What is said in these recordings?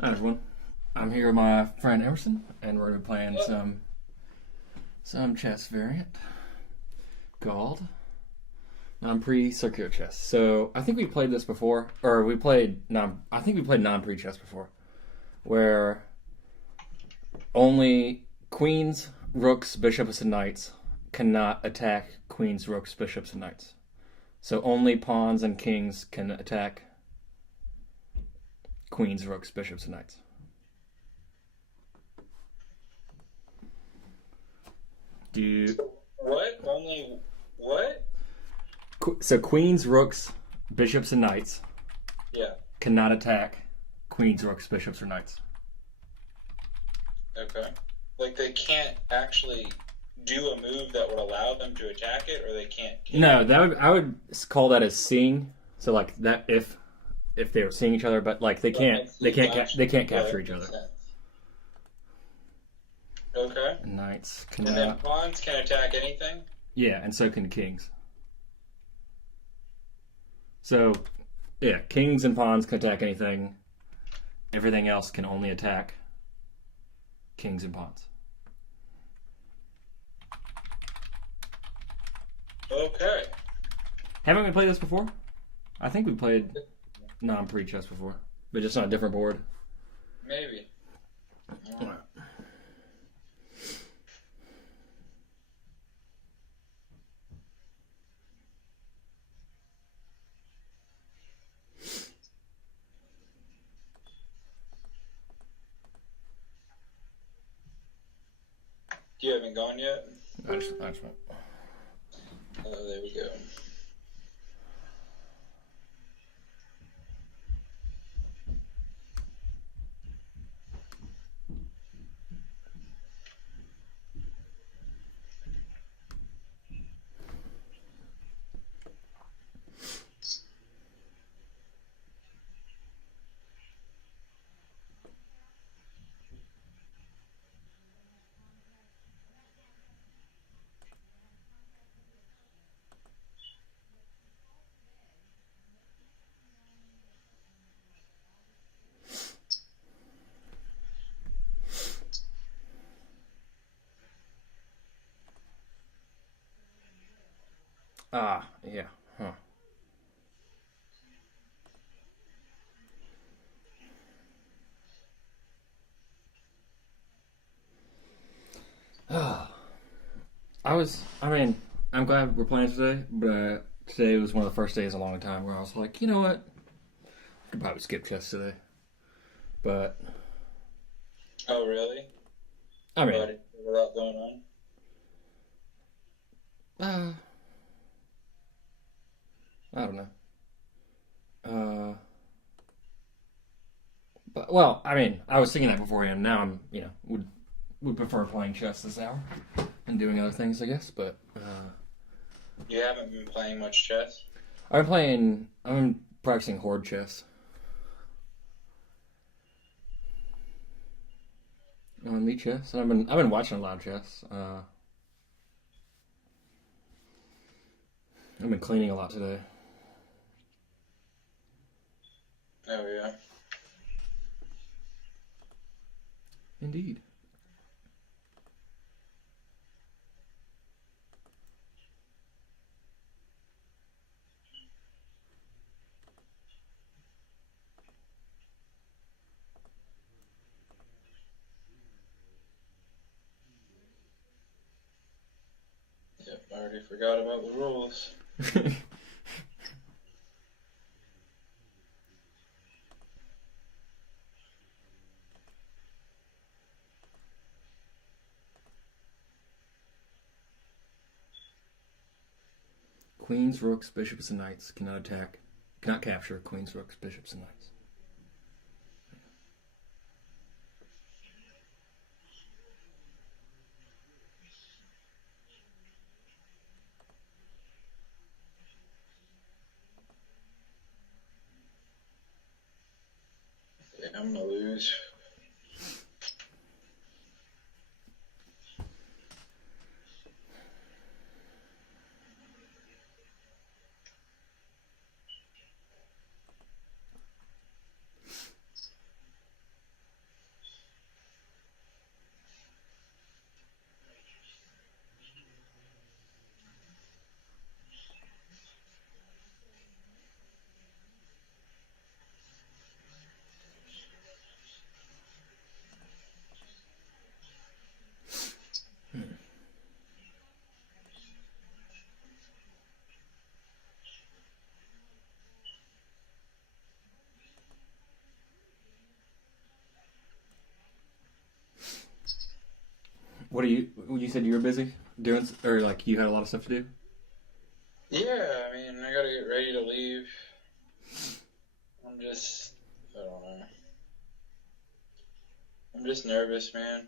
Hi everyone. I'm here with my friend Emerson, and we're gonna be playing some chess variant called non-pre-circular chess. So I think we played this before, or we played non. I think we played non-pre chess before, where only queens, rooks, bishops, and knights cannot attack queens, rooks, bishops, and knights. So only pawns and kings can attack queens, rooks, bishops, and knights. Do you, What? Only what? so queens, rooks, bishops, and knights Yeah. cannot attack queens, rooks, bishops, or knights. Okay. Like they can't actually do a move that would allow them to attack it, or they can't. No, that would I would call that as seeing. So like that if they were seeing each other, but like they can't they can't capture each other. Okay. And knights And then cannot. pawns can attack anything. Yeah, and so can kings. So yeah, kings and pawns can attack anything. Everything else can only attack kings and pawns. Okay. Haven't we played this before? I think we played non-pre chess before, but just on a different board. Maybe. You haven't gone yet? I just went. Oh, there we go. Ah, yeah. Huh. I mean, I'm glad we're playing today, but today was one of the first days in a long time where I was like, you know what? I could probably skip chess today. But, Oh, really? I mean, But there's a lot going on. uh, I don't know. Uh, but, well, I mean, I was thinking that beforehand. Now I'm, would prefer playing chess this hour and doing other things, I guess. But, You haven't been playing much chess. I'm practicing horde chess. On Elite Chess, and I've been watching a lot of chess. I've been cleaning a lot today. Oh yeah. Indeed. Yep. I already forgot about the rules. Queens, rooks, bishops, and knights cannot capture queens, rooks, bishops, and knights. Yeah, I'm gonna lose. What do you said you were busy doing, or like you had a lot of stuff to do? Yeah, I mean, I gotta get ready to leave. I don't know. I'm just nervous, man.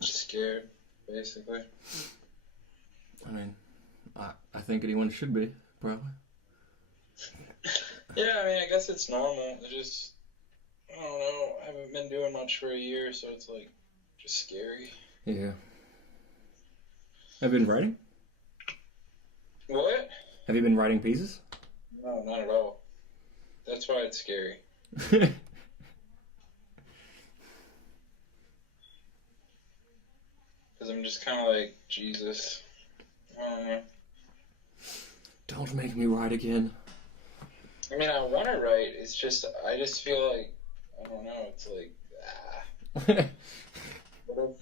Just scared, basically. I mean, I think anyone should be, probably. Yeah, I mean, I guess it's normal. I don't know. I haven't been doing much for a year, so it's like just scary. Yeah. Have you been writing? What? Have you been writing pieces? No, not at all. That's why it's scary. Because I'm just kind of like, Jesus. I don't know. Don't make me write again. I mean, I want to write. It's just, I just feel like, I don't know. It's like, What if,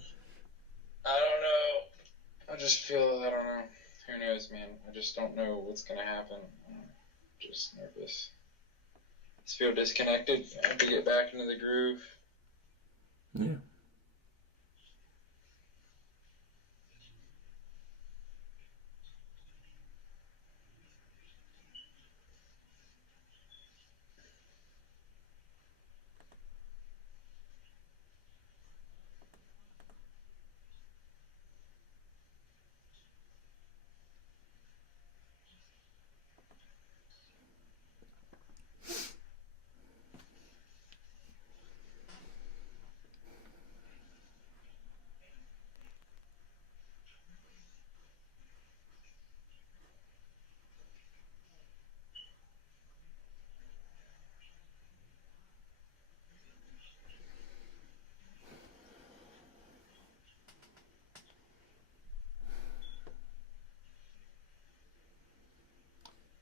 I don't know. I just feel, I don't know. Who knows, man? I just don't know what's going to happen. I'm just nervous. Just feel disconnected. I have to get back into the groove. Yeah.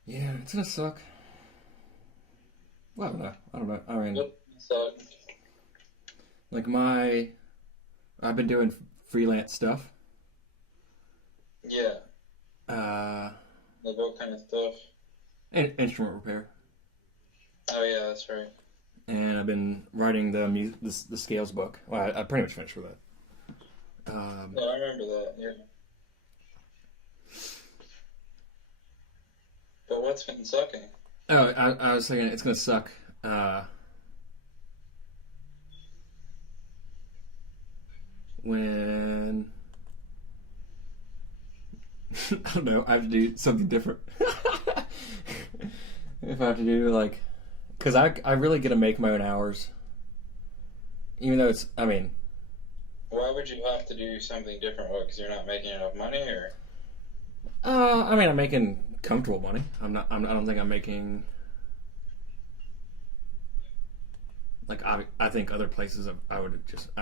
Yeah, it's gonna suck. Well, I don't know. I mean, So, like I've been doing freelance stuff. yeah. Uh, Like what kind of stuff? Instrument repair, Oh, yeah, that's right. and I've been writing the scales book. Well, I pretty much finished with it. Yeah, I remember that, yeah. But what's been sucking? Oh, I was thinking it's gonna suck. When I don't know, I have to do something different. If I have to do like, because I really get to make my own hours, even though it's, I mean, Why would you have to do something different? What, because you're not making enough money, or? I mean, I'm making comfortable money. I don't think I'm making. Like I think other places I would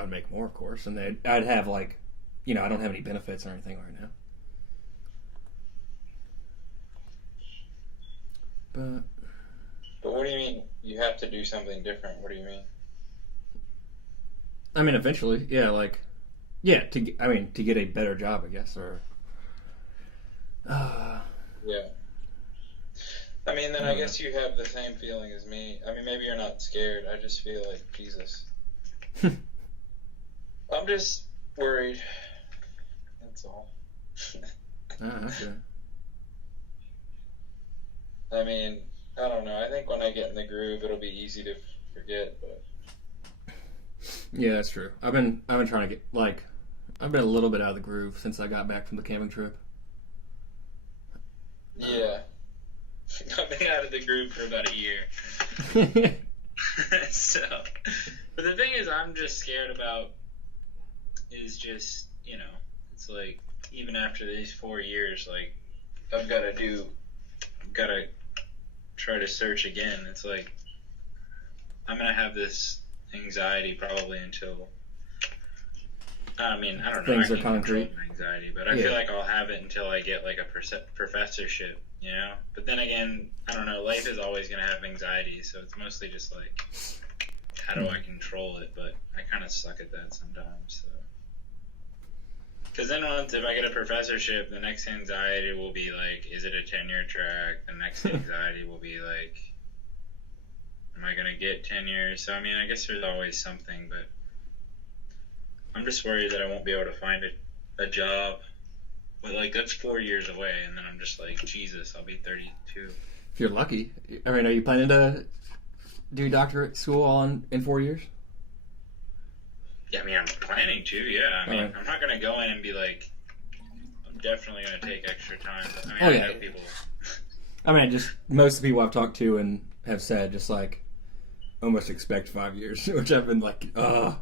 make more, of course, and I'd have like, I don't have any benefits or anything right now. But what do you mean you have to do something different? What do you mean? I mean, eventually, yeah, like, yeah, to get a better job, I guess, or. Yeah. I mean, then I guess you have the same feeling as me. I mean, maybe you're not scared. I just feel like, Jesus. I'm just worried. That's all. Okay. I mean, I don't know. I think when I get in the groove, it'll be easy to forget, but. Yeah, that's true. I've been trying to get, like, I've been a little bit out of the groove since I got back from the camping trip. Yeah. I've been out of the groove for about a year. So, but the thing is, I'm just scared about is just, it's like, even after these 4 years, like, I've got to try to search again. It's like, I'm going to have this anxiety probably until, I mean, I don't know. Things I are can concrete. control my anxiety, but I feel like I'll have it until I get like a professorship, But then again, I don't know. Life is always going to have anxiety, so it's mostly just like, how do I control it? But I kind of suck at that sometimes. So, because then if I get a professorship, the next anxiety will be like, is it a tenure track? The next anxiety will be like, am I going to get tenure? So I mean, I guess there's always something, but I'm just worried that I won't be able to find a job. But, like, that's 4 years away, and then I'm just like, Jesus, I'll be 32. If you're lucky. I mean, are you planning to do doctorate school all in 4 years? Yeah, I mean, I'm planning to, yeah. I mean, Right. I'm not going to go in and be like, I'm definitely going to take extra time. But, I mean, Oh, yeah. I know people... I mean, just most of the people I've talked to and have said just like almost expect 5 years, which I've been like, Yeah,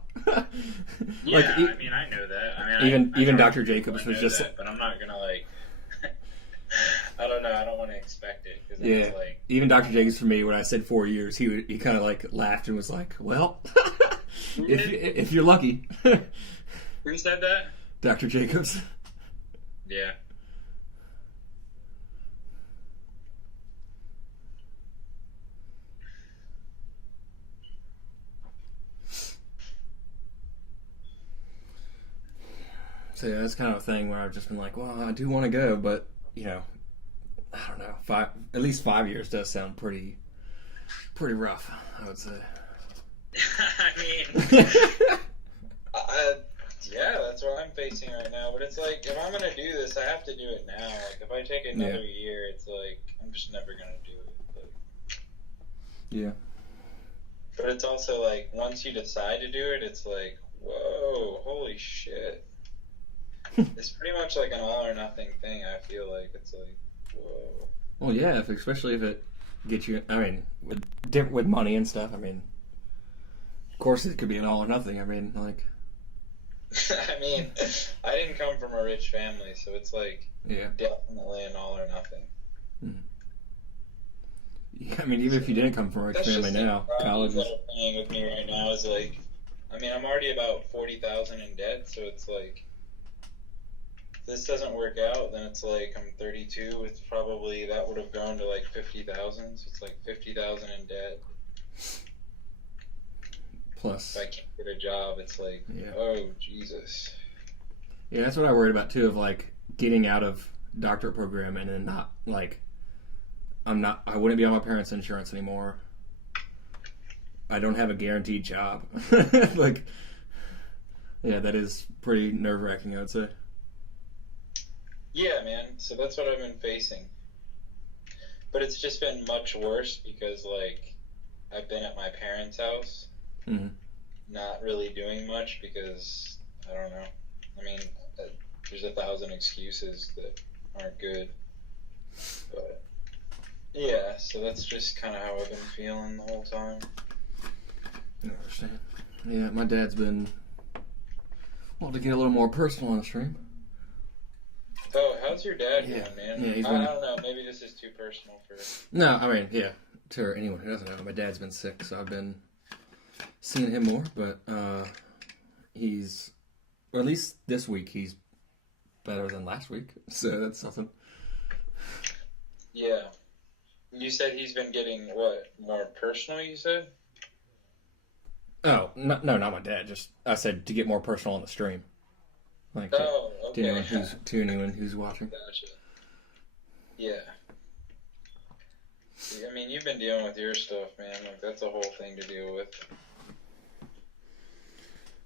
like, I mean, I know that. I mean, even I Dr. Jacobs was just that, but I'm not going to, like... I don't know. I don't want to expect it. Cause yeah. it's like, Even Dr. Jacobs for me, when I said 4 years, he kind of like laughed and was like, "Well, if you're lucky." Who said that? Dr. Jacobs. Yeah. So yeah, that's kind of a thing where I've just been like, well, I do want to go, but I don't know. At least 5 years does sound pretty rough, I would say. I mean, yeah, that's what I'm facing right now. But it's like, if I'm gonna do this, I have to do it now. Like, if I take another year, it's like I'm just never gonna do it. Like, Yeah. but it's also like, once you decide to do it, it's like, whoa, holy shit. It's pretty much like an all or nothing thing. I feel like it's like, whoa. Well, yeah, especially if it gets you. I mean, with money and stuff. I mean, of course, it could be an all or nothing. I mean, like. I mean, I didn't come from a rich family, so it's like, Yeah. definitely an all or nothing. Yeah, I mean, even if you didn't come from a rich family now, college is. What's playing with me right now is like, I mean, I'm already about 40,000 in debt, so it's like, if this doesn't work out, then it's like I'm 32. It's probably that would have gone to like 50,000. So it's like 50,000 in debt. Plus. If I can't get a job, it's like, oh Jesus. Yeah, that's what I worried about too. Of like getting out of doctorate program and then not like. I wouldn't be on my parents' insurance anymore. I don't have a guaranteed job. Like, yeah, that is pretty nerve-wracking, I would say. Yeah, man. So that's what I've been facing. But it's just been much worse because, like, I've been at my parents' house, not really doing much because, I don't know. I mean, there's 1,000 excuses that aren't good. But... yeah, so that's just kind of how I've been feeling the whole time. I understand. Yeah, my dad's been, well, to get a little more personal on the stream. Oh, how's your dad doing, man? Yeah, he's I don't know, maybe this is too personal for... No, I mean, yeah, to anyone who doesn't know, my dad's been sick, so I've been seeing him more, but he's, or at least this week, he's better than last week, so that's something. Yeah. You said he's been getting, what, more personal, you said? Oh, no, not my dad. Just, I said to get more personal on the stream. Like, oh, okay. To anyone who's watching. Gotcha. Yeah. I mean, you've been dealing with your stuff, man. Like, that's a whole thing to deal with.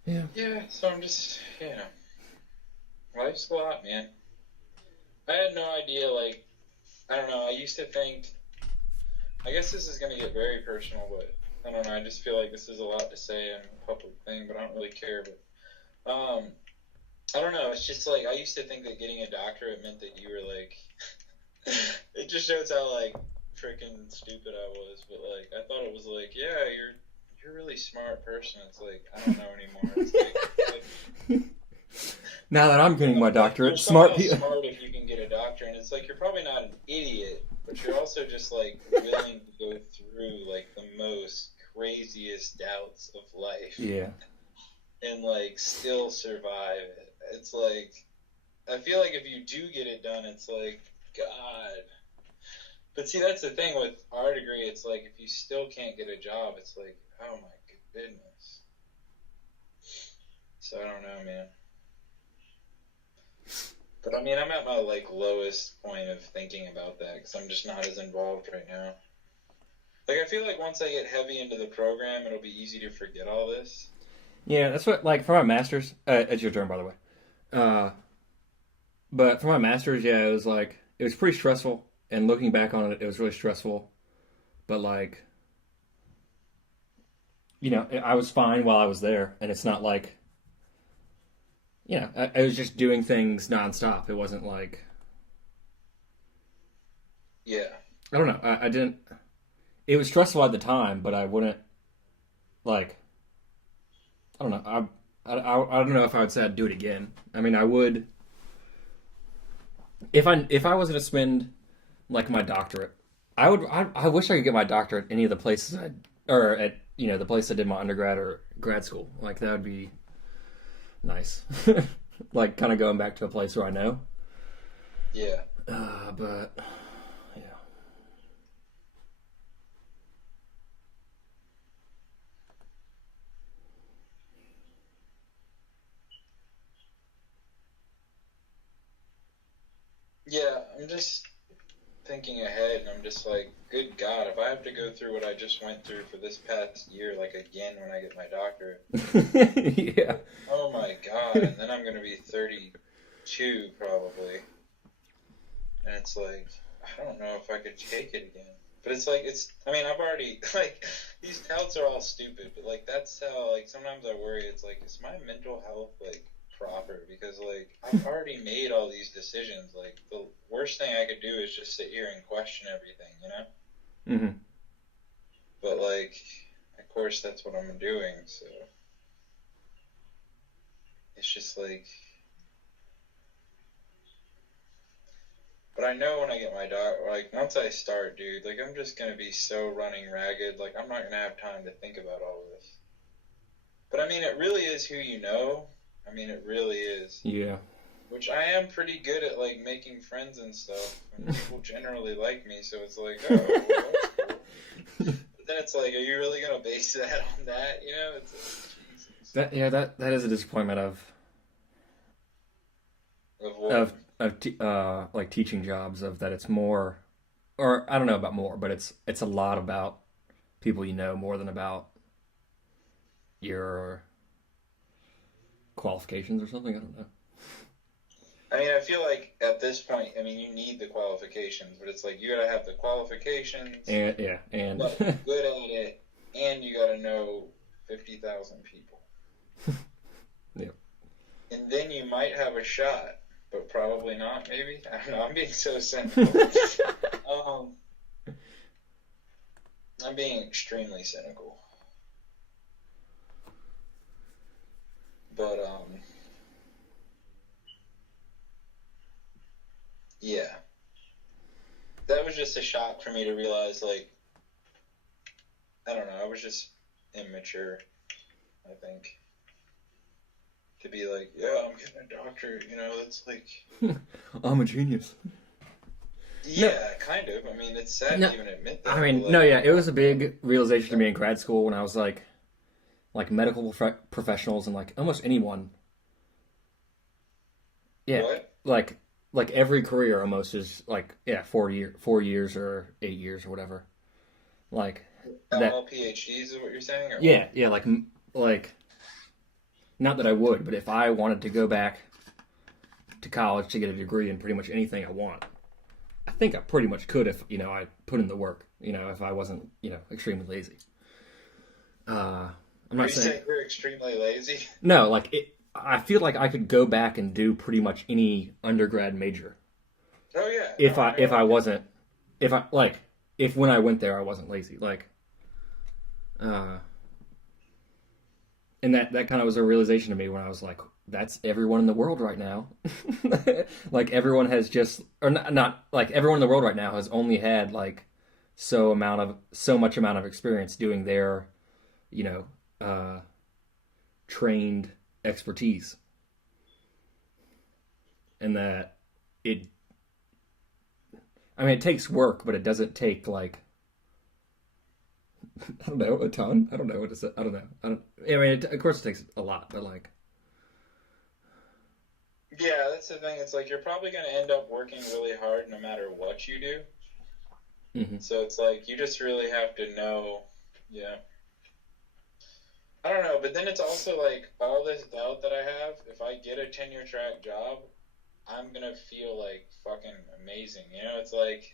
Yeah. Yeah, so I'm just, life's a lot, man. I had no idea, like, I don't know, I used to think, I guess this is going to get very personal, but I don't know, I just feel like this is a lot to say in a public thing, but I don't really care, but, I don't know, it's just like, I used to think that getting a doctorate meant that you were, like, it just shows how, like, freaking stupid I was, but, like, I thought it was, like, yeah, you're a really smart person. It's like, I don't know anymore. It's like now that I'm getting my doctorate, smart if you can get a doctorate, and it's like, you're probably not an idiot, but you're also just, like, willing to go through, like, the most craziest doubts of life. Yeah. And, like, still survive it. It's like, I feel like if you do get it done, it's like, God. But see, that's the thing with our degree. It's like, if you still can't get a job, it's like, oh my goodness. So I don't know, man. But I mean, I'm at my, like, lowest point of thinking about that because I'm just not as involved right now. Like, I feel like once I get heavy into the program, it'll be easy to forget all this. Yeah, that's what, like, for my master's, it's your turn, by the way. Uh, but for my master's, yeah, it was like, it was pretty stressful. And looking back on it, it was really stressful. But, like, I was fine while I was there. And it's not like, I was just doing things nonstop. It wasn't like, Yeah. I don't know. I didn't, it was stressful at the time, but I wouldn't, like, I don't know. I don't know if I would say I'd do it again. I mean, I would, if I was going to spend, like, my doctorate, I wish I could get my doctorate at any of the places or at, the place I did my undergrad or grad school. Like, that would be nice. Like, kind of going back to a place where I know. Yeah. But, yeah. Yeah, I'm just thinking ahead, and I'm just like, good God, if I have to go through what I just went through for this past year, like, again when I get my doctorate. Yeah. Oh my God, and then I'm going to be 32 probably. And it's like, I don't know if I could take it again. But it's like, I mean, I've already, like, these doubts are all stupid, but, like, that's how, like, sometimes I worry, it's like, is my mental health, like, proper? Because, like, I've already made all these decisions. Like, the worst thing I could do is just sit here and question everything, Mm-hmm. But, like, of course that's what I'm doing, so it's just like, but I know when I get my like, once I start, dude, like, I'm just gonna be so running ragged, like, I'm not gonna have time to think about all of this. But, I mean, it really is who you know. I mean, it really is. Yeah. Which I am pretty good at, like, making friends and stuff. And people generally like me, so it's like, oh, well, that's cool. But then it's like, are you really going to base that on that? It's like, Jesus. That is a disappointment Of what? like teaching jobs, of that it's more, or I don't know about more, but it's a lot about people you know more than about your qualifications or something. I don't know. I mean, I feel like at this point, I mean, you need the qualifications, but it's like, you got to have the qualifications. And you gotta be good at it, and you got to know 50,000 people. Yeah. And then you might have a shot, but probably not, maybe. I don't know. I'm being so cynical. I'm being extremely cynical. But, yeah. That was just a shock for me to realize, like, I don't know, I was just immature, I think. To be like, yeah, I'm getting a doctorate, that's like... I'm a genius. Yeah, no. Kind of. I mean, it's sad to even admit that. I mean, like, no, yeah, it was a big realization to me in grad school when I was like medical professionals and, like, almost anyone. Yeah. What? Like every career almost is, like, 4 years or 8 years or whatever. Like... all PhDs is what you're saying? Or yeah, like... Not that I would, but if I wanted to go back to college to get a degree in pretty much anything I want, I think I pretty much could if, I put in the work, if I wasn't, extremely lazy. I'm not saying you're extremely lazy. No, like, I feel like I could go back and do pretty much any undergrad major. Oh, yeah. If when I went there I wasn't lazy. Like, and that kind of was a realization to me when I was like, that's everyone in the world right now. Like, everyone has just, or not like everyone in the world right now has only had, like, so much amount of experience doing their, trained expertise. And that it takes work, but it doesn't take, like, I don't know, a ton? I don't know what to say. I don't know. Of course it takes a lot, but, like... Yeah, that's the thing. It's like, you're probably going to end up working really hard no matter what you do. Mm-hmm. So it's like, you just really have to know, I don't know, but then it's also like all this doubt that I have. If I get a tenure track job, I'm gonna feel like fucking amazing. You know, it's like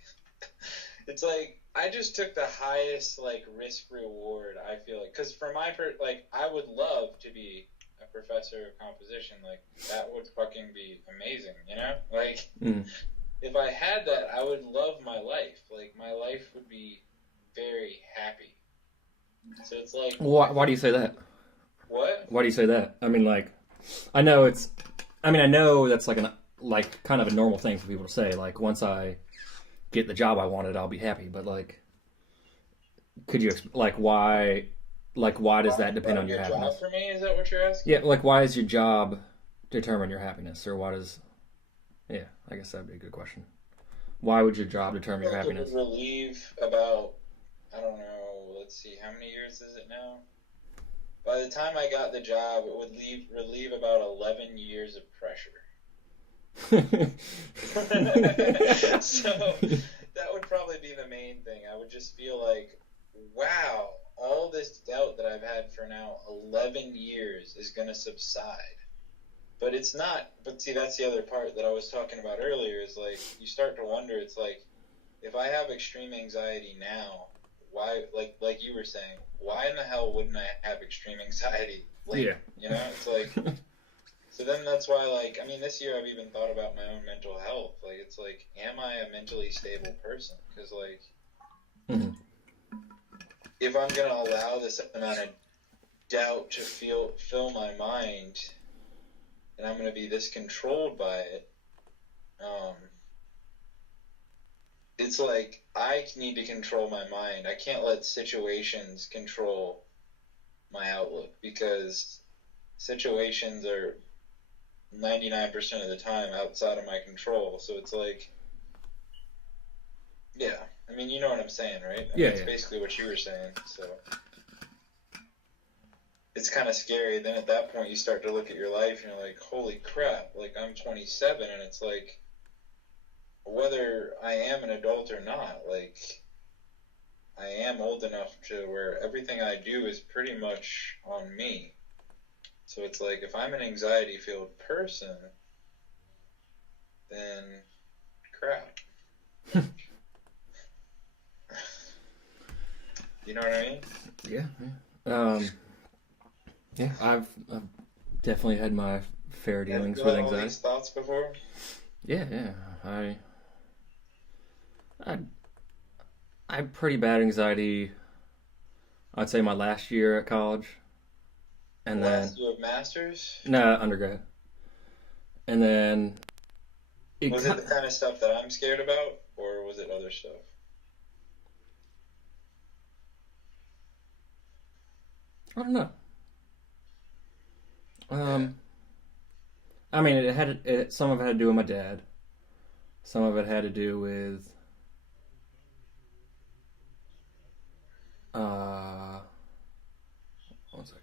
I just took the highest like risk reward. I feel like because for my like I would love to be a professor of composition. Like that would fucking be amazing. You know, like if I had that, I would love my life. Like my life would be very happy. So it's like Why do you say that? what? Why do you say that? I mean, like, I know it's. I mean, I know that's like kind of a normal thing for people to say. Like, once I get the job I wanted, I'll be happy. But like, could you like why? Like, why does that depend on your happiness? Job for me? Is that what you're asking? Yeah, like, why does your job determine your happiness, or why does? Yeah, I guess that'd be a good question. Why would your job determine your happiness? It would relieve about, I don't know, let's see, how many years is it now? By the time I got the job, it would relieve about 11 years of pressure. So that would probably be the main thing. I would just feel like, wow, all this doubt that I've had for now 11 years is going to subside. But it's not. But see, that's the other part that I was talking about earlier is like you start to wonder. It's like if I have extreme anxiety now, why? Like you were saying, why in the hell wouldn't I have extreme anxiety later? Yeah. You know, it's like. So then that's why, like, I mean, this year I've even thought about my own mental health. Like, it's like, am I a mentally stable person? Because like, if I'm gonna allow this amount of doubt to fill my mind. And I'm going to be this controlled by it. It's like I need to control my mind. I can't let situations control my outlook because situations are 99% of the time outside of my control. So it's like, yeah. I mean, you know what I'm saying, right? I mean, it's basically what you were saying. So it's kind of scary. Then at that point, you start to look at your life and you're like, holy crap, like I'm 27 and it's like, whether I am an adult or not, like I am old enough to where everything I do is pretty much on me. So it's like, if I'm an anxiety-filled person, then crap. You know what I mean? Yeah. Yeah, I've definitely had my fair dealings with anxiety. All these thoughts before? Yeah. I had pretty bad anxiety. I'd say my last year at college, and last year of masters? No, undergrad. And then was it the kind of stuff that I'm scared about, or was it other stuff? I don't know. I mean, some of it had to do with my dad. Some of it had to do with one second.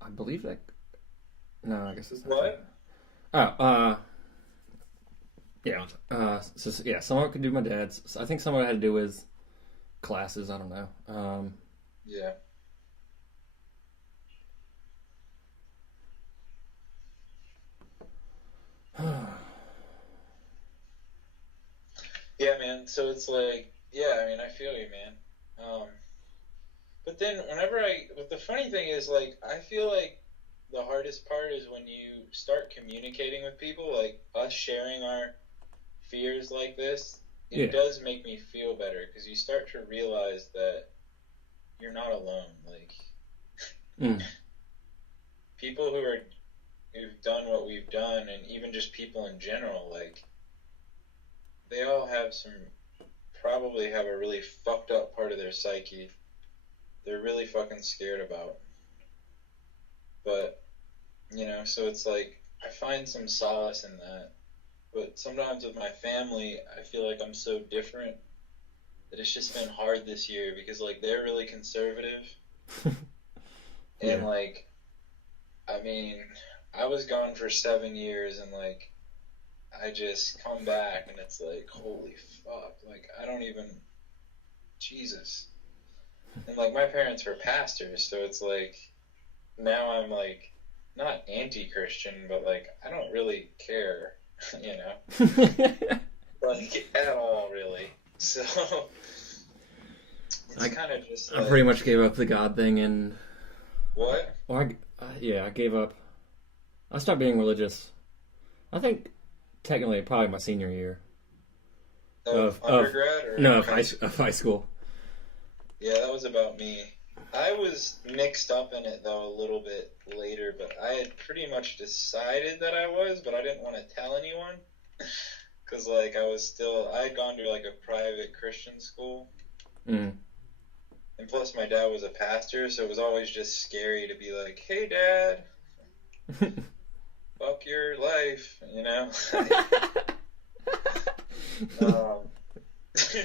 I believe that. No, I guess it's not. What? Yeah. Some of it could do with my dad's. I think some of it had to do with classes. I don't know. Yeah. Yeah, man. So it's like, yeah, I mean, I feel you, man. But then but the funny thing is, like, I feel like the hardest part is when you start communicating with people, like us sharing our fears like this. It does make me feel better because you start to realize that you're not alone. Like, people who've done what we've done, and even just people in general, like, they all probably have a really fucked up part of their psyche they're really fucking scared about. But, you know, so it's like, I find some solace in that. But sometimes with my family, I feel like I'm so different that it's just been hard this year because, like, they're really conservative. And, like, I mean, I was gone for 7 years and, like, I just come back and it's like, holy fuck, like, I don't even, Jesus. And, like, my parents were pastors, so it's like, now I'm, like, not anti-Christian, but, like, I don't really care, you know? Like, at all, really. So, it's kind of just, like... I pretty much gave up the God thing, and... What? Well, I gave up. I stopped being religious, I think, technically, probably my senior year. Of undergrad? Or no, of high school. Yeah, that was about me. I was mixed up in it, though, a little bit later, but I had pretty much decided that I was, but I didn't want to tell anyone. Because, like, I had gone to, like, a private Christian school. Mm. And plus, my dad was a pastor, so it was always just scary to be like, hey, Dad, fuck your life, you know?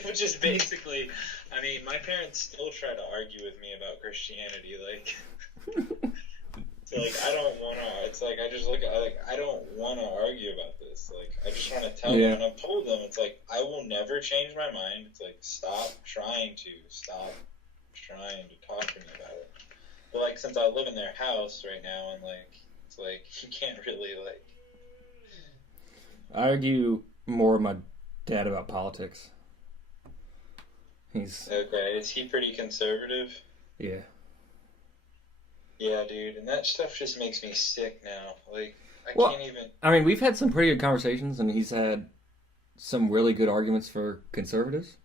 Which is basically, I mean, my parents still try to argue with me about Christianity, like, so, like, I don't want to, it's like, I just look at, like, I don't want to argue about this, like, I just want to tell them, and I've told them, it's like, I will never change my mind, it's like, stop trying to talk to me about it, but, like, since I live in their house right now, and, like, it's like, you can't really, like... I argue more with my dad about politics. He's... Okay, is he pretty conservative? Yeah. Yeah, dude, and that stuff just makes me sick now. Like, I can't even... I mean, we've had some pretty good conversations, and he's had some really good arguments for conservatives.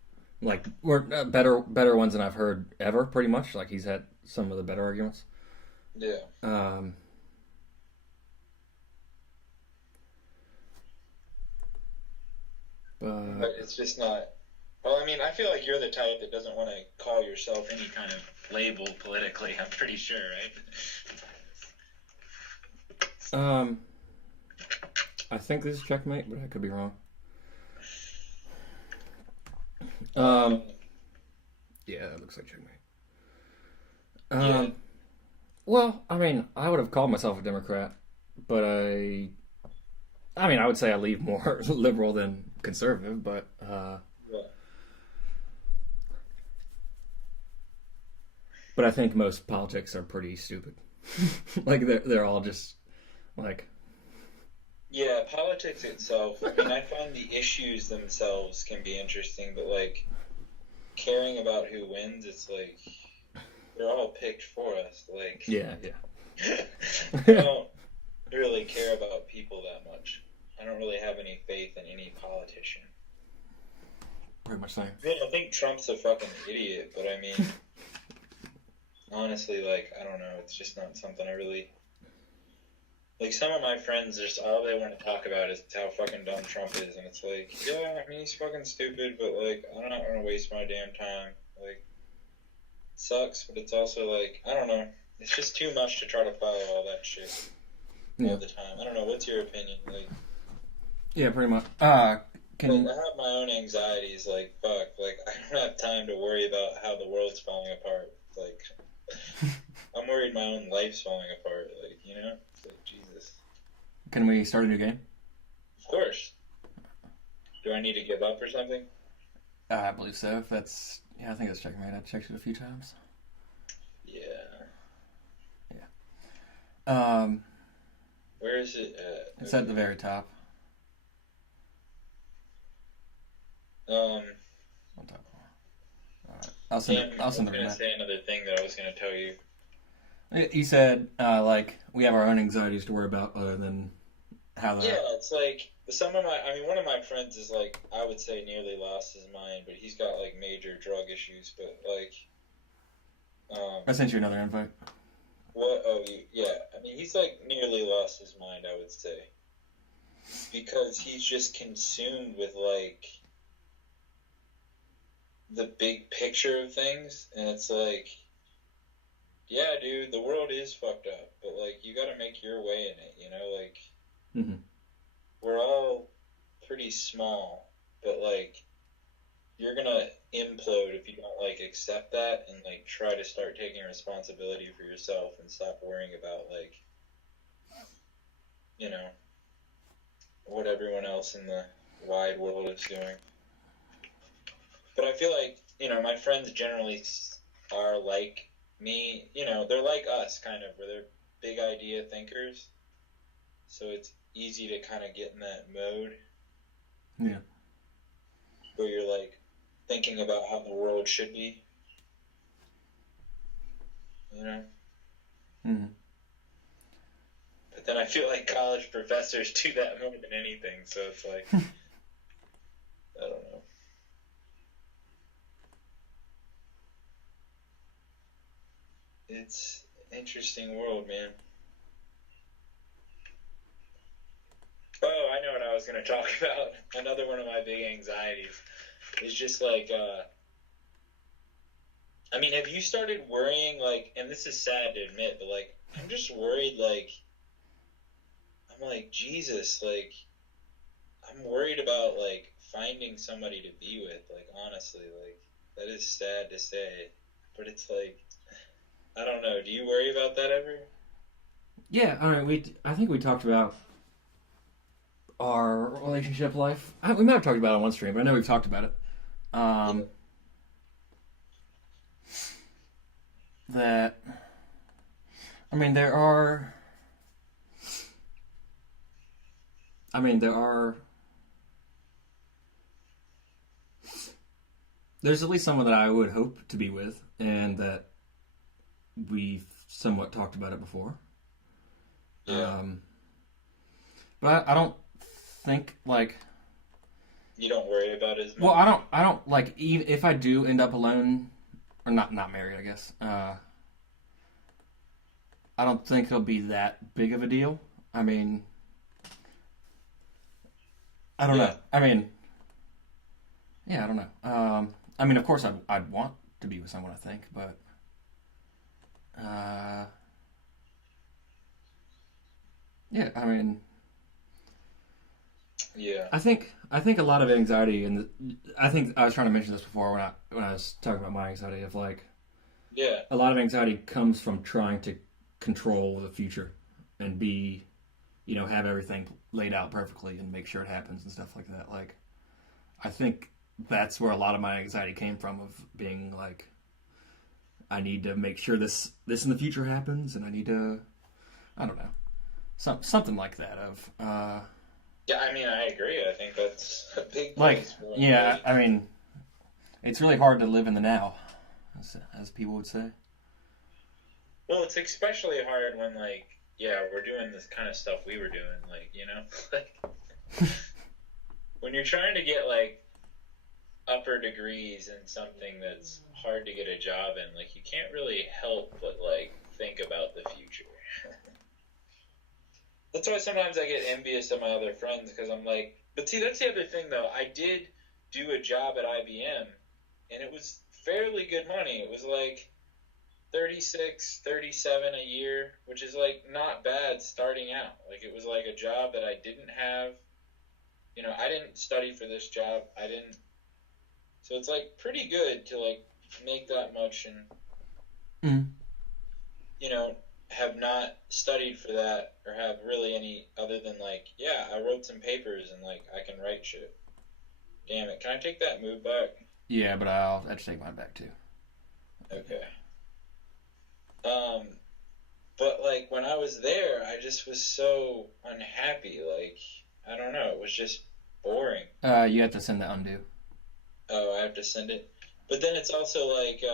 Like, better ones than I've heard ever, pretty much. Like, he's had some of the better arguments. Yeah. But it's just not... Well, I mean, I feel like you're the type that doesn't want to call yourself any kind of label politically, I'm pretty sure, right? I think this is checkmate, but I could be wrong. Yeah, that looks like checkmate. Yeah. Well, I mean, I would have called myself a Democrat, but I would say I lean more liberal than conservative, but but I think most politics are pretty stupid. Like they're all just like... Yeah, politics itself. I mean, I find the issues themselves can be interesting, but like caring about who wins, it's like they're all picked for us. Like, yeah. I don't really care about people that much. I don't really have any faith in any politician. Pretty much same. I think Trump's a fucking idiot, but I mean, honestly, like, I don't know. It's just not something I really... Like, some of my friends, just all they want to talk about is how fucking dumb Trump is, and it's like, yeah, I mean, he's fucking stupid, but, like, I'm not going to waste my damn time. Like, it sucks, but it's also, like, I don't know. It's just too much to try to follow all that shit all the time. I don't know. What's your opinion? Like, yeah, pretty much. I have my own anxieties, like, fuck. Like, I don't have time to worry about how the world's falling apart. Like, I'm worried my own life's falling apart, like, you know? It's like, Jesus. Can we start a new game? Of course. Do I need to give up or something? I believe so. If that's... Yeah, I think that's checkmate. I checked it a few times. Yeah. Where is it at? It's at the very top. On top. I'll send it. I was going to say another thing that I was going to tell you. You said, like, we have our own anxieties to worry about other than how that... Yeah, it's like, one of my friends is, like, I would say nearly lost his mind, but he's got, like, major drug issues, but, like... I sent you another invite. What? Oh, yeah. I mean, he's, like, nearly lost his mind, I would say. Because he's just consumed with, like... the big picture of things, and it's like, yeah, dude, the world is fucked up, but, like, you gotta make your way in it, you know, like, we're all pretty small, but, like, you're gonna implode if you don't, like, accept that and, like, try to start taking responsibility for yourself and stop worrying about, like, you know, what everyone else in the wide world is doing. But I feel like, my friends generally are like me, they're like us, kind of, where they're big idea thinkers. So it's easy to kind of get in that mode. Yeah. Where you're, like, thinking about how the world should be. Mm-hmm. But then I feel like college professors do that more than anything, so it's like, I don't know. It's an interesting world, man. Oh, I know what I was going to talk about. Another one of my big anxieties is just like, have you started worrying, like, and this is sad to admit, but, like, I'm just worried, like, I'm like, Jesus, like, I'm worried about, like, finding somebody to be with, like, honestly, like, that is sad to say, but it's like, I don't know, do you worry about that ever? Yeah, I think we talked about our relationship life. We might have talked about it on one stream, but I know we've talked about it. That, there are there's at least someone that I would hope to be with, and that we've somewhat talked about it before. Yeah. But I don't think, like... You don't worry about it as much? Well, I don't, like, even if I do end up alone, or not married, I guess, I don't think it'll be that big of a deal. I don't know. I don't know. Of course I'd want to be with someone, I think, but... Yeah. I think a lot of anxiety, and I think I was trying to mention this before when I was talking about my anxiety of, like, a lot of anxiety comes from trying to control the future and be, have everything laid out perfectly and make sure it happens and stuff like that. Like, I think that's where a lot of my anxiety came from, of being like, I need to make sure this in the future happens, and I need to, I don't know, something like that. Yeah, I agree. I think that's a big place. Like, yeah, it's really hard to live in the now, as people would say. Well, it's especially hard when, like, we're doing this kind of stuff we were doing, like, like, when you're trying to get, like, upper degrees in something that's hard to get a job in, like, you can't really help but, like, think about the future. That's why sometimes I get envious of my other friends, because I'm like, but see, that's the other thing, though. I did do a job at IBM, and it was fairly good money. It was like 36, 37 a year, which is, like, not bad starting out. Like, it was like a job that I didn't have. I didn't study for this job. So it's, like, pretty good to, like, make that much and, have not studied for that or have really any other than, like, I wrote some papers and, like, I can write shit. Damn it. Can I take that move back? Yeah, but I'll have to take mine back, too. Okay. But, like, when I was there, I just was so unhappy. Like, I don't know. It was just boring. You have to send the undo. Oh, I have to send it? But then it's also, like,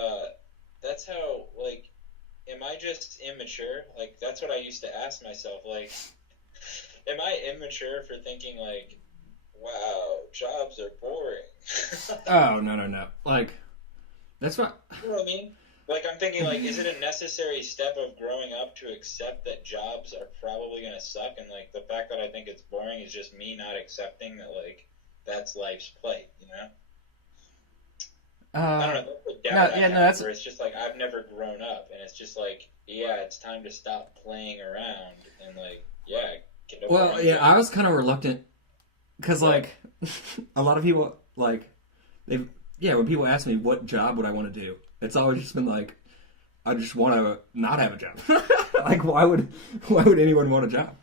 that's how, like, am I just immature? Like, that's what I used to ask myself. Like, am I immature for thinking, like, wow, jobs are boring? Oh, no. Like, that's what... You know what I mean? Like, I'm thinking, like, is it a necessary step of growing up to accept that jobs are probably going to suck? And, like, the fact that I think it's boring is just me not accepting that, like, that's life's plight, I don't know. That's where it's just like I've never grown up, and it's just like, it's time to stop playing around and, like, get over. Well, I was kind of reluctant because, like, a lot of people, like, when people ask me what job would I want to do, it's always just been like, I just want to not have a job. Like, why would anyone want a job?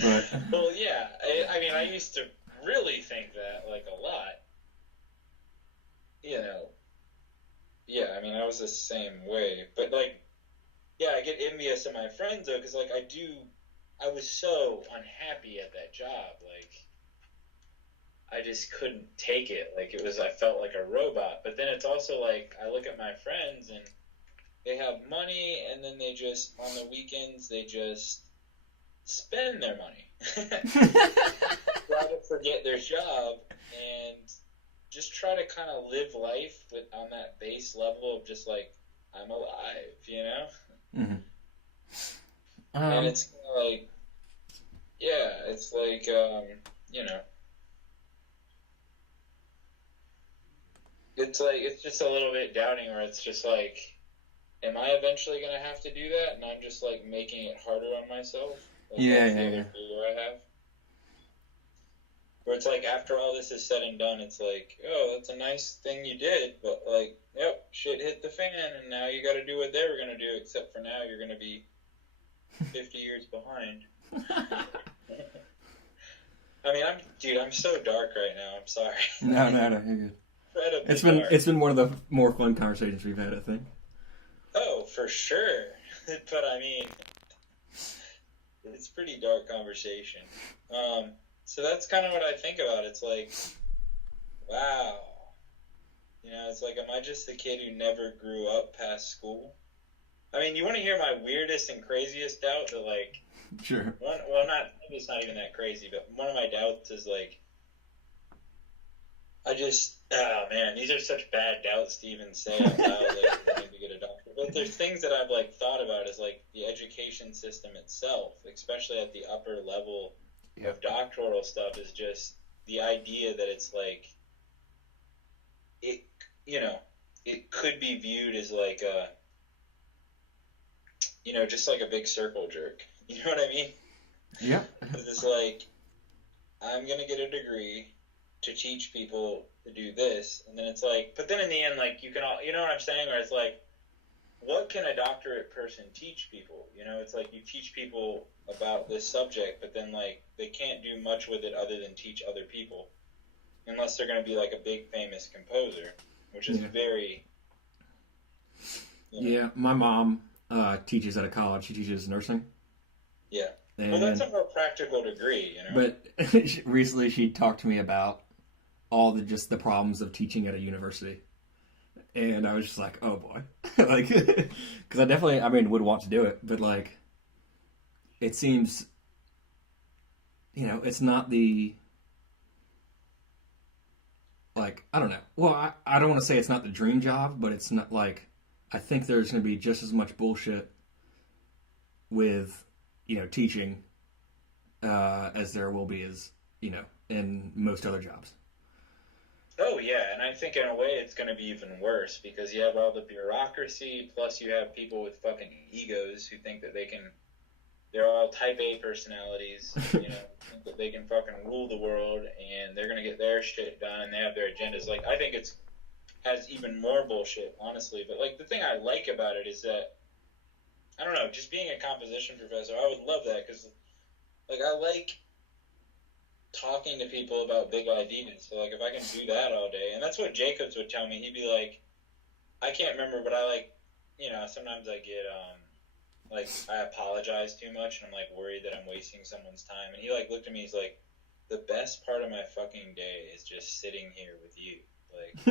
But Well, yeah. I mean, I used to really think that like a lot. You know. Yeah. I mean, I was the same way. But like, yeah, I get envious of my friends though, because like I was so unhappy at that job. Like, I just couldn't take it. Like, I felt like a robot. But then it's also like I look at my friends and they have money, and then they just on the weekends they just spend their money, try to forget their job, and just try to kind of live life on that base level of just like I'm alive, mm-hmm. And it's like, yeah, it's like you know, it's just a little bit doubting, where it's just like, am I eventually gonna have to do that? And I'm just like making it harder on myself. Like, that's the other fear I have. Where it's like, after all this is said and done, it's like, oh, that's a nice thing you did, but like, yep, shit hit the fan, and now you got to do what they were gonna do. Except for now, you're gonna be 50 years behind. I mean, I'm so dark right now. I'm sorry. No, you're good. It's been one of the more fun conversations we've had, I think. Oh, for sure. But I mean, it's pretty dark conversation. So that's kind of what I think about. It's like, wow. It's like, am I just the kid who never grew up past school? I mean, you want to hear my weirdest and craziest doubt? That like, sure. It's not even that crazy, but one of my doubts is like, oh man, these are such bad doubts to even say out loud. Like, I need to get a doctor. But there's things that I've like thought about, is like the education system itself, especially at the upper level of doctoral stuff, is just the idea that it's like, it could be viewed as like a, just like a big circle jerk. You know what I mean? Yeah. Because it's like, I'm going to get a degree to teach people to do this, and then it's like, but then in the end, like, you know what I'm saying? Where it's like, what can a doctorate person teach people? It's like, you teach people about this subject, but then like, they can't do much with it other than teach other people, unless they're going to be like a big famous composer, which is very... Yeah, my mom teaches at a college. She teaches nursing. Yeah. Well, that's a more practical degree, But recently she talked to me about all the problems of teaching at a university. And I was just like, oh boy. Like, because I definitely, would want to do it. But like, it seems, it's not the, like, I don't know. Well, I don't want to say it's not the dream job, but it's not like, I think there's going to be just as much bullshit with, teaching as there will be in most other jobs. Oh, yeah, and I think in a way it's going to be even worse, because you have all the bureaucracy, plus you have people with fucking egos who think that they're all type A personalities, think that they can fucking rule the world, and they're going to get their shit done, and they have their agendas. Like, I think has even more bullshit, honestly. But like, the thing I like about it is that, I don't know, just being a composition professor, I would love that, because like, I like talking to people about big ideas. So like, if I can do that all day, and that's what Jacobs would tell me. He'd be like, I can't remember, but I like, sometimes I get like, I apologize too much, and I'm like worried that I'm wasting someone's time. And he like looked at me, he's like, the best part of my fucking day is just sitting here with you. Like,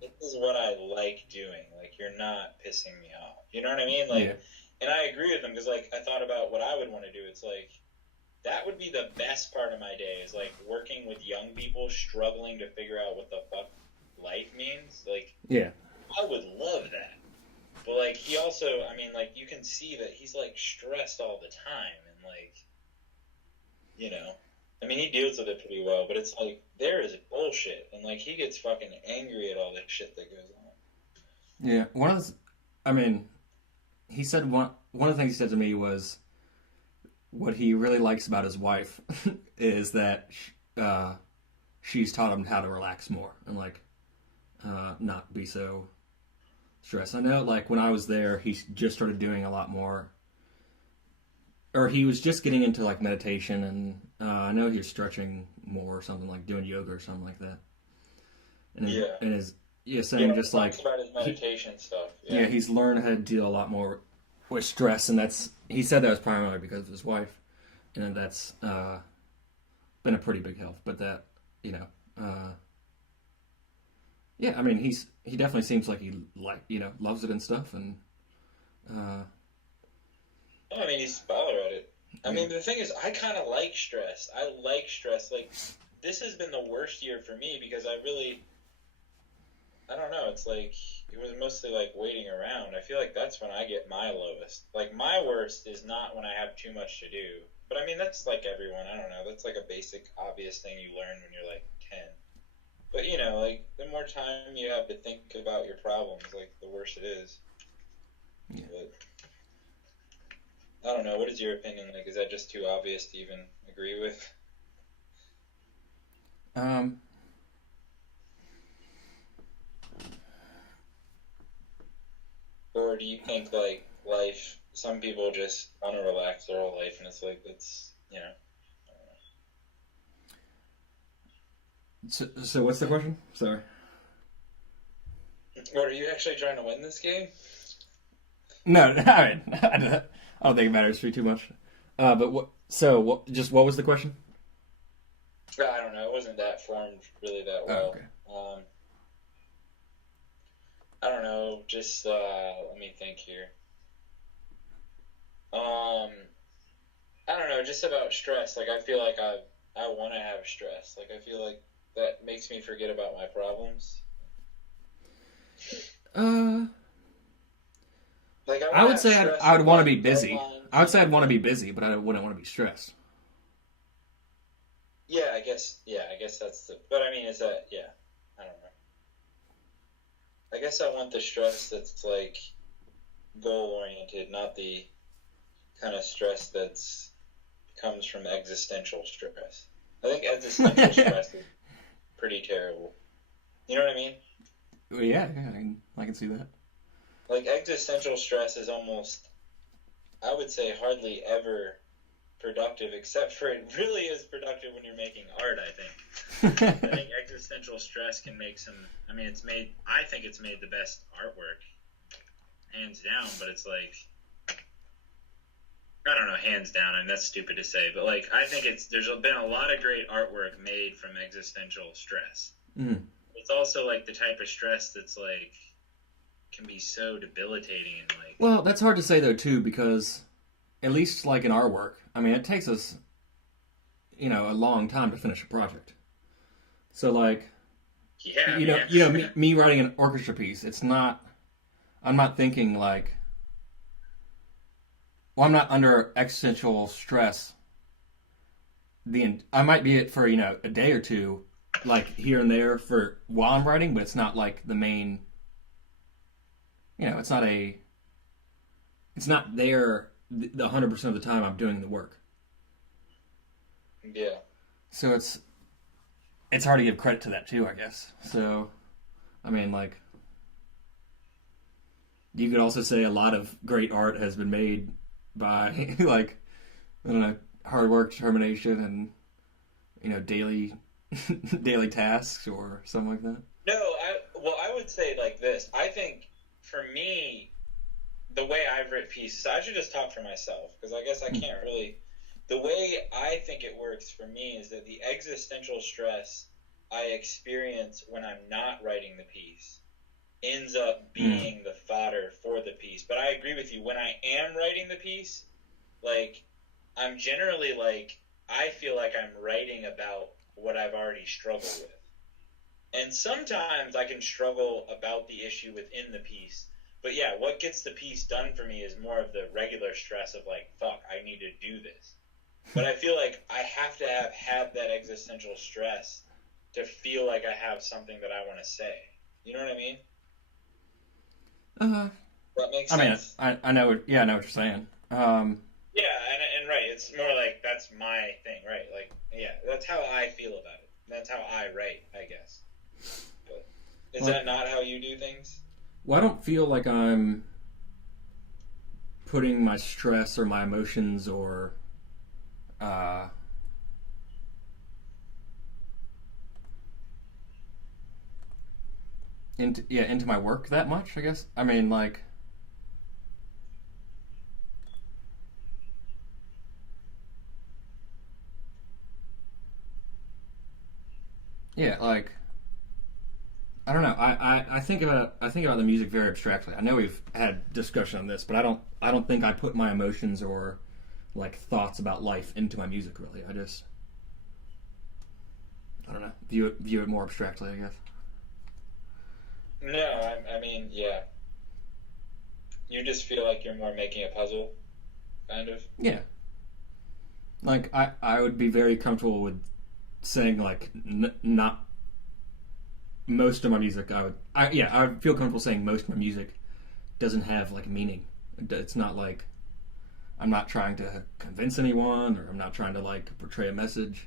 this is what I like doing. Like, you're not pissing me off. You know what I mean? Like, yeah. And I agree with him, because like, I thought about what I would want to do. It's like, that would be the best part of my day, is like working with young people struggling to figure out what the fuck life means. Like, yeah, I would love that. But like, he also, like, you can see that he's like stressed all the time, and like, he deals with it pretty well, but it's like, there is bullshit, and like, he gets fucking angry at all the shit that goes on. Yeah, he said one of the things he said to me was, what he really likes about his wife is that she's taught him how to relax more and like not be so stressed. I know, like, when I was there, he just started doing a lot more or he was just getting into like meditation, and I know he was stretching more or something, like doing yoga or something like that. And saying just like about his meditation stuff. Yeah, he's learned how to deal a lot more with stress, and he said that was primarily because of his wife, and that's been a pretty big help. But that, yeah, I mean, he definitely seems like he loves it and stuff, and I mean, he's a baller at it. I mean, the thing is, I kind of like stress. I like stress. Like, this has been the worst year for me because I don't know. It's like, it was mostly like waiting around. I feel like that's when I get my lowest. Like, my worst is not when I have too much to do. But I mean, that's like everyone. I don't know. That's like a basic, obvious thing you learn when you're like 10. But, like, the more time you have to think about your problems, like, the worse it is. Yeah. But, I don't know. What is your opinion? Like, is that just too obvious to even agree with? Or do you think, like, life, some people just want to relax their whole life, and it's like, that's, So what's the question? Sorry. Or are you actually trying to win this game? No, all right. I don't think it matters too much. But what was the question? I don't know. It wasn't that formed really that well. Oh, okay. I don't know. Just let me think here. I don't know. Just about stress. Like, I feel like I want to have stress. Like, I feel like that makes me forget about my problems. Like, I would say I would want to be busy. I would say I'd want to be busy, but I wouldn't want to be stressed. Yeah, I guess that's the... But, I mean, is that... Yeah, I don't know. I guess I want the stress that's, like, goal-oriented, not the kind of stress that's comes from existential stress. I think existential stress is pretty terrible. You know what I mean? Well, yeah, I can see that. Like, existential stress is almost, I would say, hardly ever productive, except for it really is productive when you're making art, I think. I think existential stress can make some, I think it's made the best artwork, hands down, but it's like, I don't know, hands down, and that's stupid to say, but like, I think there's been a lot of great artwork made from existential stress. Mm. It's also like the type of stress that's like, can be so debilitating and like... Well, that's hard to say though too, because at least like in our work, I mean, it takes us, a long time to finish a project. So like, me writing an orchestra piece, I'm not thinking like, well, I'm not under existential stress. I might be it for, a day or two, like here and there while I'm writing, but it's not like the main, it's not there the 100% of the time I'm doing the work. Yeah. So it's hard to give credit to that too, I guess. So, I mean, like, you could also say a lot of great art has been made by, like, I don't know, hard work, determination, and, daily tasks or something like that. No, I would say like this. I think, for me, the way I've written pieces, I should just talk for myself, because I guess I can't really... The way I think it works for me is that the existential stress I experience when I'm not writing the piece ends up being the fodder for the piece. But I agree with you. When I am writing the piece, like, I'm generally like, I feel like I'm writing about what I've already struggled with. And sometimes I can struggle about the issue within the piece. But yeah, what gets the piece done for me is more of the regular stress of like, fuck, I need to do this. But I feel like I have to have had that existential stress to feel like I have something that I want to say. You know what I mean? That makes sense. I know what you're saying. Yeah, and right, it's more like that's my thing, right? Like, yeah, that's how I feel about it. That's how I write, I guess. But is that not how you do things? Well, I don't feel like I'm putting my stress or my emotions or into my work that much, I guess. I mean, like, yeah, like, I don't know. I think about the music very abstractly. I know we've had discussion on this, but I don't think I put my emotions or like thoughts about life into my music really. I don't know, view it more abstractly, I guess. No, I mean, yeah. You just feel like you're more making a puzzle, kind of. Yeah. Like I would be very comfortable with saying like not most of my music. I would feel comfortable saying most of my music doesn't have like meaning. It's not like I'm not trying to convince anyone or I'm not trying to like portray a message.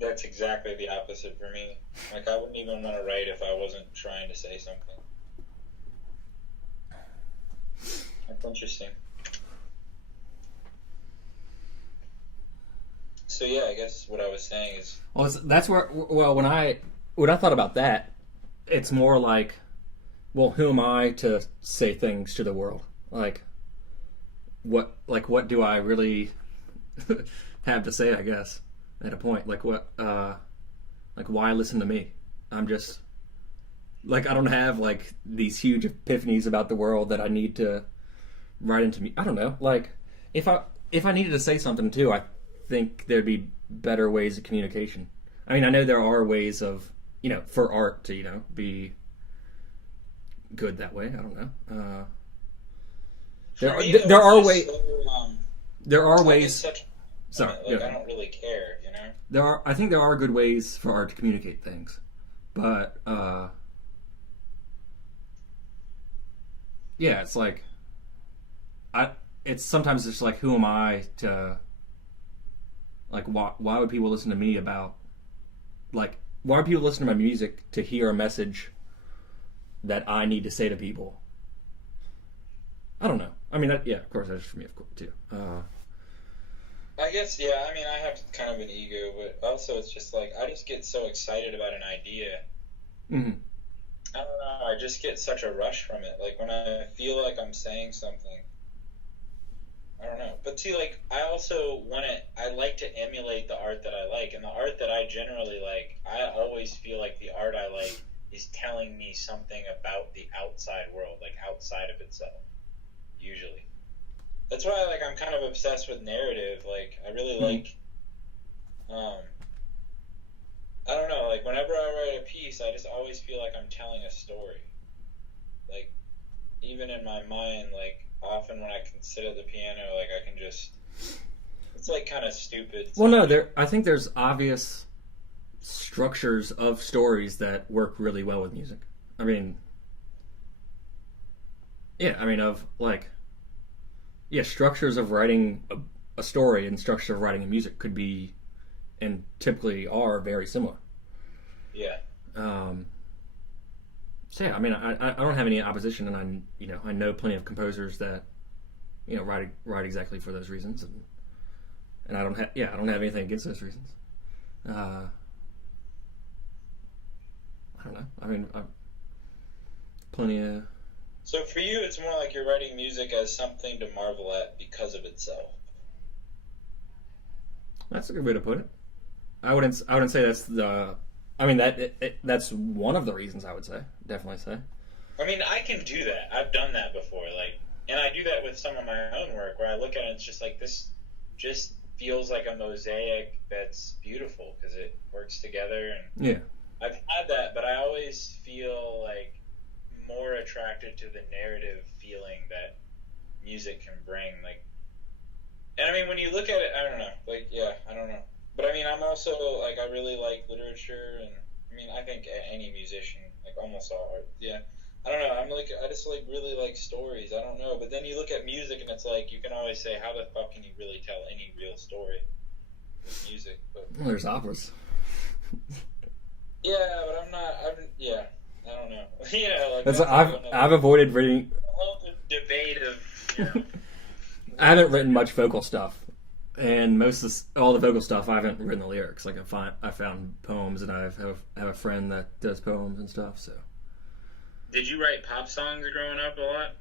That's exactly the opposite for me. Like, I wouldn't even want to write if I wasn't trying to say something. That's interesting. So yeah, I guess what I was saying is... Well, that's where... Well, when I thought about that, it's more like, well, who am I to say things to the world? Like, what do I really have to say, I guess? At a point, like what, like why listen to me? I'm just, like, I don't have like these huge epiphanies about the world that I need to write into me. I don't know. Like, if I needed to say something too, I think there'd be better ways of communication. I mean, I know there are ways of, for art to, be good that way. I don't know. There are ways. There are ways. Sorry, I don't really care, I think there are good ways for art to communicate things, but it's like it's sometimes just like, who am I to, like, why would people listen to me about, like, why would people listen to my music to hear a message that I need to say to people? I don't know. I mean, of course, that's for me, of course, too. I guess, yeah, I mean, I have kind of an ego, but also it's just like, I just get so excited about an idea. Mm-hmm. I don't know, I just get such a rush from it. Like, when I feel like I'm saying something, I don't know. But see, like, I like to emulate the art that I like, and the art that I generally like, I always feel like the art I like is telling me something about the outside world, like, outside of itself, usually. That's why, like, I'm kind of obsessed with narrative. Like, I really like, I don't know, like, whenever I write a piece, I just always feel like I'm telling a story. Like, even in my mind, like, often when I can sit at the piano, like, I can just, it's, like, kind of stupid. Well, no, I think there's obvious structures of stories that work really well with music. I mean, structures of writing a story and structures of writing a music could be, and typically are, very similar. Yeah. So yeah, I mean, I don't have any opposition, and I know plenty of composers that, write exactly for those reasons, and I don't have anything against those reasons. I don't know. I mean, plenty of. So for you, it's more like you're writing music as something to marvel at because of itself. That's a good way to put it. I wouldn't say that's the. I mean, that's one of the reasons, I would say. Definitely say. I mean, I can do that. I've done that before. Like, and I do that with some of my own work, where I look at it and it's just like, this just feels like a mosaic that's beautiful because it works together. And yeah. I've had that, but I always feel like more attracted to the narrative feeling that music can bring. Like, and I mean, when you look at it, I don't know. Like, yeah, I don't know. But I mean, I'm also, like, I really like literature, and I mean, I think any musician, like, almost all art, yeah. I don't know, I just, like, really like stories, I don't know. But then you look at music, and it's like, you can always say, how the fuck can you really tell any real story with music? But, well, there's operas. Yeah, but yeah, I don't know. Yeah, like, I've avoided reading. The whole debate of, I haven't written much vocal stuff, and all the vocal stuff I haven't written the lyrics. Like I found poems, and I have a friend that does poems and stuff. So, did you write pop songs growing up a lot?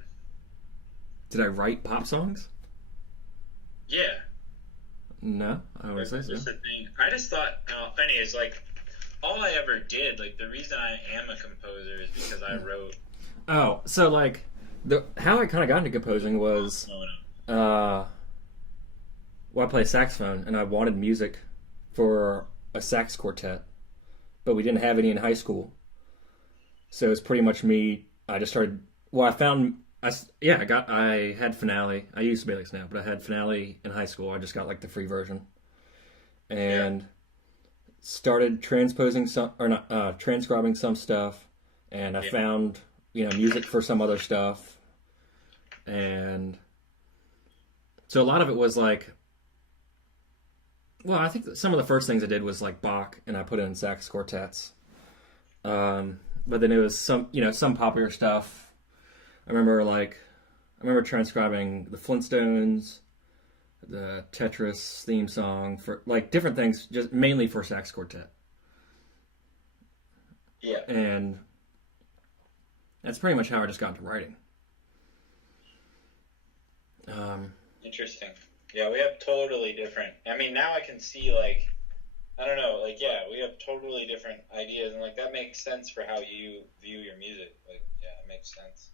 Did I write pop songs? Yeah. No, I would say so. Just the thing. I just thought, funny is like, all I ever did, like the reason I am a composer is because I wrote. Oh, so like, how I kind of got into composing was, well, I play saxophone, and I wanted music for a sax quartet, but we didn't have any in high school, so it was pretty much me. I just started. Well, I had Finale. I use Sibelius now, but I had Finale in high school. I just got like the free version, and started transcribing some stuff, and I found music for some other stuff, and so a lot of it was like, well, I think that some of the first things I did was like Bach, and I put in sax quartets, but then it was some popular stuff. I remember transcribing the Flintstones, the Tetris theme song, for like different things, just mainly for sax quartet. Yeah. And that's pretty much how I just got into writing. Interesting. Yeah, we have totally different. I mean, now I can see, like, I don't know, like, yeah, we have totally different ideas, and like that makes sense for how you view your music. Like, yeah, it makes sense.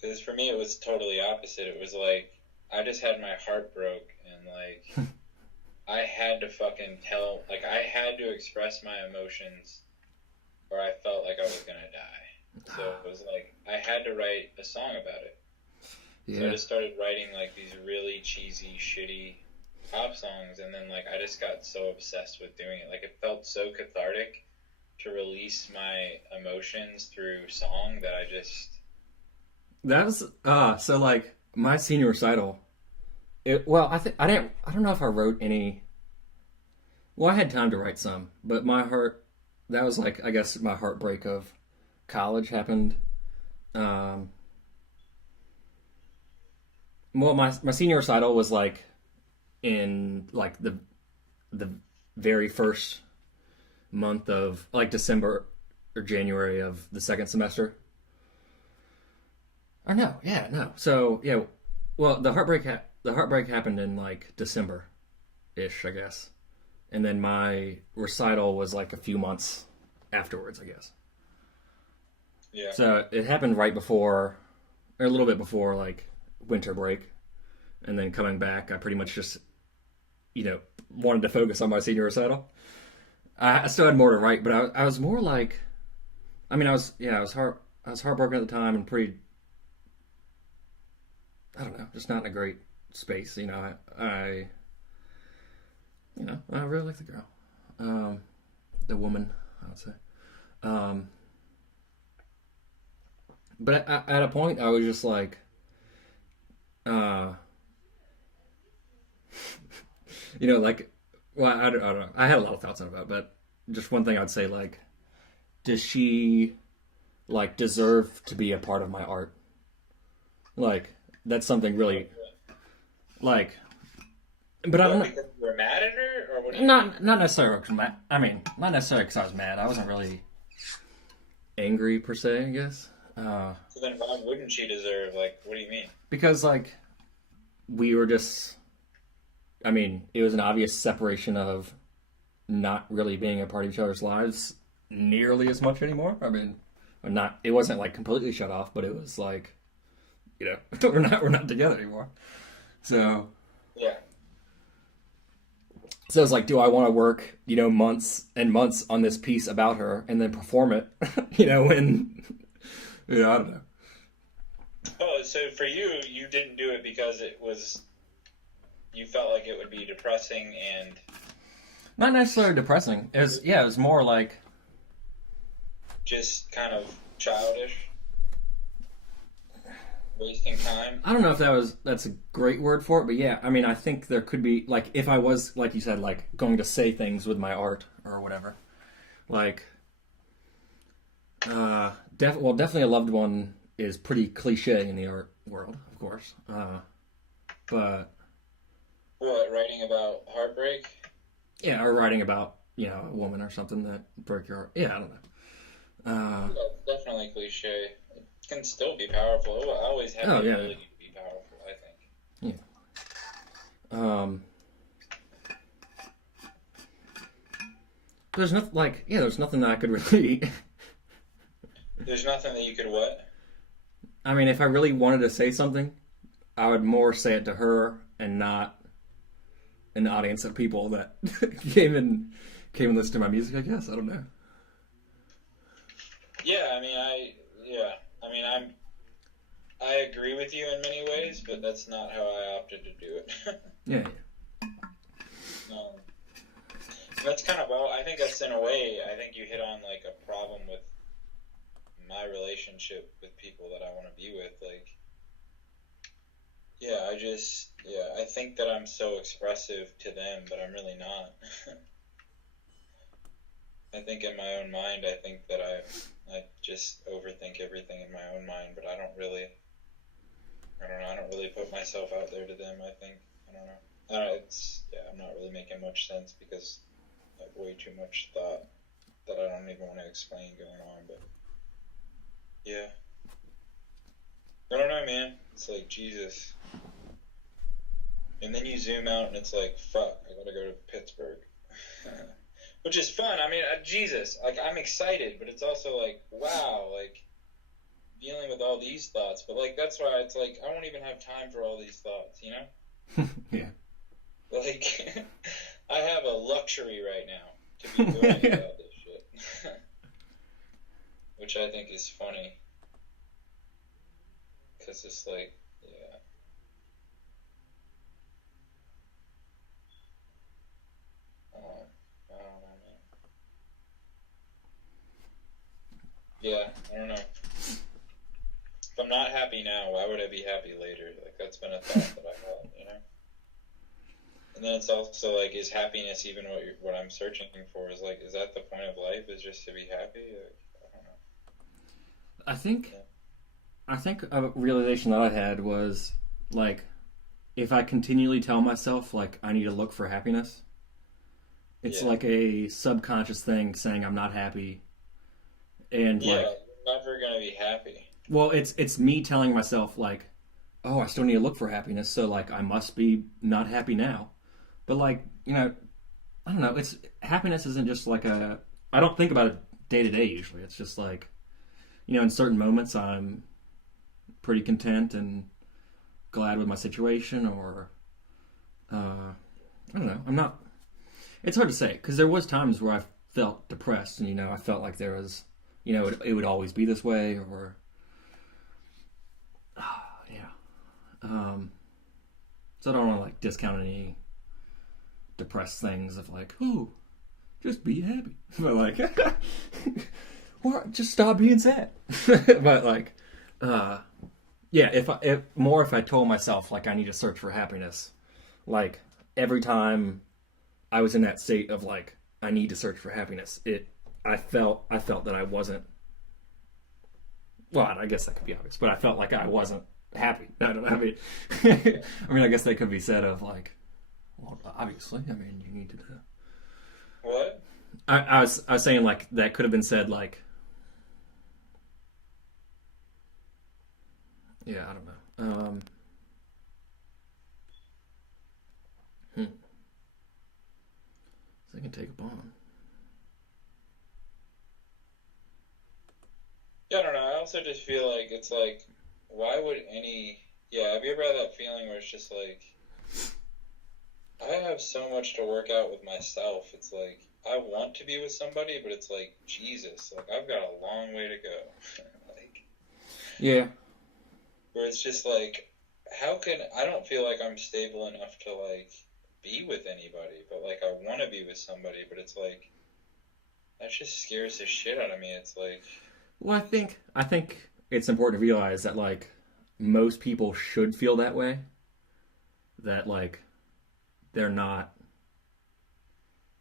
Because for me, it was totally opposite. It was like, I just had my heart broke, and like, I had to fucking I had to express my emotions, or I felt like I was gonna die. So it was like, I had to write a song about it. Yeah. So I just started writing like these really cheesy, shitty pop songs, and then like, I just got so obsessed with doing it. Like, it felt so cathartic to release my emotions through song that I just... That was so like my senior recital. I don't know if I wrote any. Well, I had time to write some, but that was like, I guess my heartbreak of college happened. Well, my senior recital was like in like the very first month of like December or January of the second semester. Or no. So yeah, well, the heartbreak happened in like December-ish, I guess, and then my recital was like a few months afterwards, I guess. Yeah. So it happened right before, or a little bit before, like winter break, and then coming back, I pretty much just, wanted to focus on my senior recital. I still had more to write, but I was more like, I was heartbroken at the time and pretty. I don't know, just not in a great space. I really like the girl, the woman, I would say. But at a point, I was just like, like, well, I don't know. I had a lot of thoughts on it, but just one thing I'd say, like, does she like deserve to be a part of my art? Like. That's something really, like, but I don't know. Because you were mad at her, or what? Not necessarily. Not necessarily because I was mad. I wasn't really angry per se, I guess. So then, why wouldn't she deserve? Like, what do you mean? Because like, we were just. It was an obvious separation of not really being a part of each other's lives nearly as much anymore. It wasn't like completely shut off, but it was like. We're not together anymore. So yeah. So it's like, do I want to work, months and months on this piece about her and then perform it, when I don't know. Oh, so for you didn't do it because you felt like it would be depressing and not necessarily depressing. It was more like just kind of childish. Wasting time? I don't know if that's a great word for it, but yeah, I think there could be, like, if I was, like you said, like, going to say things with my art or whatever, like, definitely a loved one is pretty cliche in the art world, of course, But what, writing about heartbreak? yeah, or writing about a woman or something that broke your heart. Yeah, I don't know. Yeah, definitely cliche. It can still be powerful. It will always have the ability to be powerful, I think. Yeah. There's nothing there's nothing that I could really. There's nothing that you could what? I mean, if I really wanted to say something, I would more say it to her and not an audience of people that came and listened to my music. I guess I don't know. Yeah, I mean, I agree with you in many ways, but that's not how I opted to do it. Yeah. That's kind of I think that's in a way. I think you hit on like a problem with my relationship with people that I want to be with. Like, yeah, I think that I'm so expressive to them, but I'm really not. I think in my own mind, I think that I just overthink everything in my own mind, but I don't really put myself out there to them. I think, I don't know. I'm not really making much sense because I have way too much thought that I don't even want to explain going on, but yeah. I don't know, man. It's like, Jesus. And then you zoom out and it's like, fuck, I gotta go to Pittsburgh. Which is fun. I mean, Jesus, like, I'm excited, but it's also like, wow, like, dealing with all these thoughts. But, like, that's why it's like, I won't even have time for all these thoughts, you know? Yeah. Like, I have a luxury right now to be worrying about this shit. Which I think is funny. Because it's like, yeah. I don't know, man. Yeah, I don't know. If I'm not happy now, why would I be happy later? Like, that's been a thought that I've had, you know? And then it's also like, is happiness even what I'm searching for? Is like, is that the point of life? Is just to be happy? Like, I don't know. I think a realization that I had was like, if I continually tell myself like I need to look for happiness, it's like a subconscious thing saying I'm not happy, and you're never gonna be happy. Well, it's me telling myself like, oh, I still need to look for happiness, so like I must be not happy now. But like, I don't know. Happiness isn't just like I don't think about it day to day usually. It's just like, in certain moments I'm pretty content and glad with my situation, or I don't know. I'm not. It's hard to say because there was times where I felt depressed, and I felt like there was, it would always be this way, or so I don't want to like discount any depressed things of like, oh, just be happy, but like, or just stop being sad. But like, if I told myself like I need to search for happiness, like every time I was in that state of like I need to search for happiness, I felt that I wasn't. Well, I guess that could be obvious, but I felt like I wasn't happy. I don't know. I mean, I guess that could be said of like, well, obviously, I mean, you need to. What? I was saying like that could have been said like. Yeah, I don't know. So I can take a bomb. Yeah, I don't know. I also just feel like it's like, why would have you ever had that feeling where it's just like, I have so much to work out with myself. It's like, I want to be with somebody, but it's like, Jesus, like, I've got a long way to go. Like, yeah. Where it's just like, I don't feel like I'm stable enough to, like, be with anybody, but, like, I want to be with somebody, but it's like, that just scares the shit out of me. It's like... Well, I think it's important to realize that, like, most people should feel that way. That, like, they're not...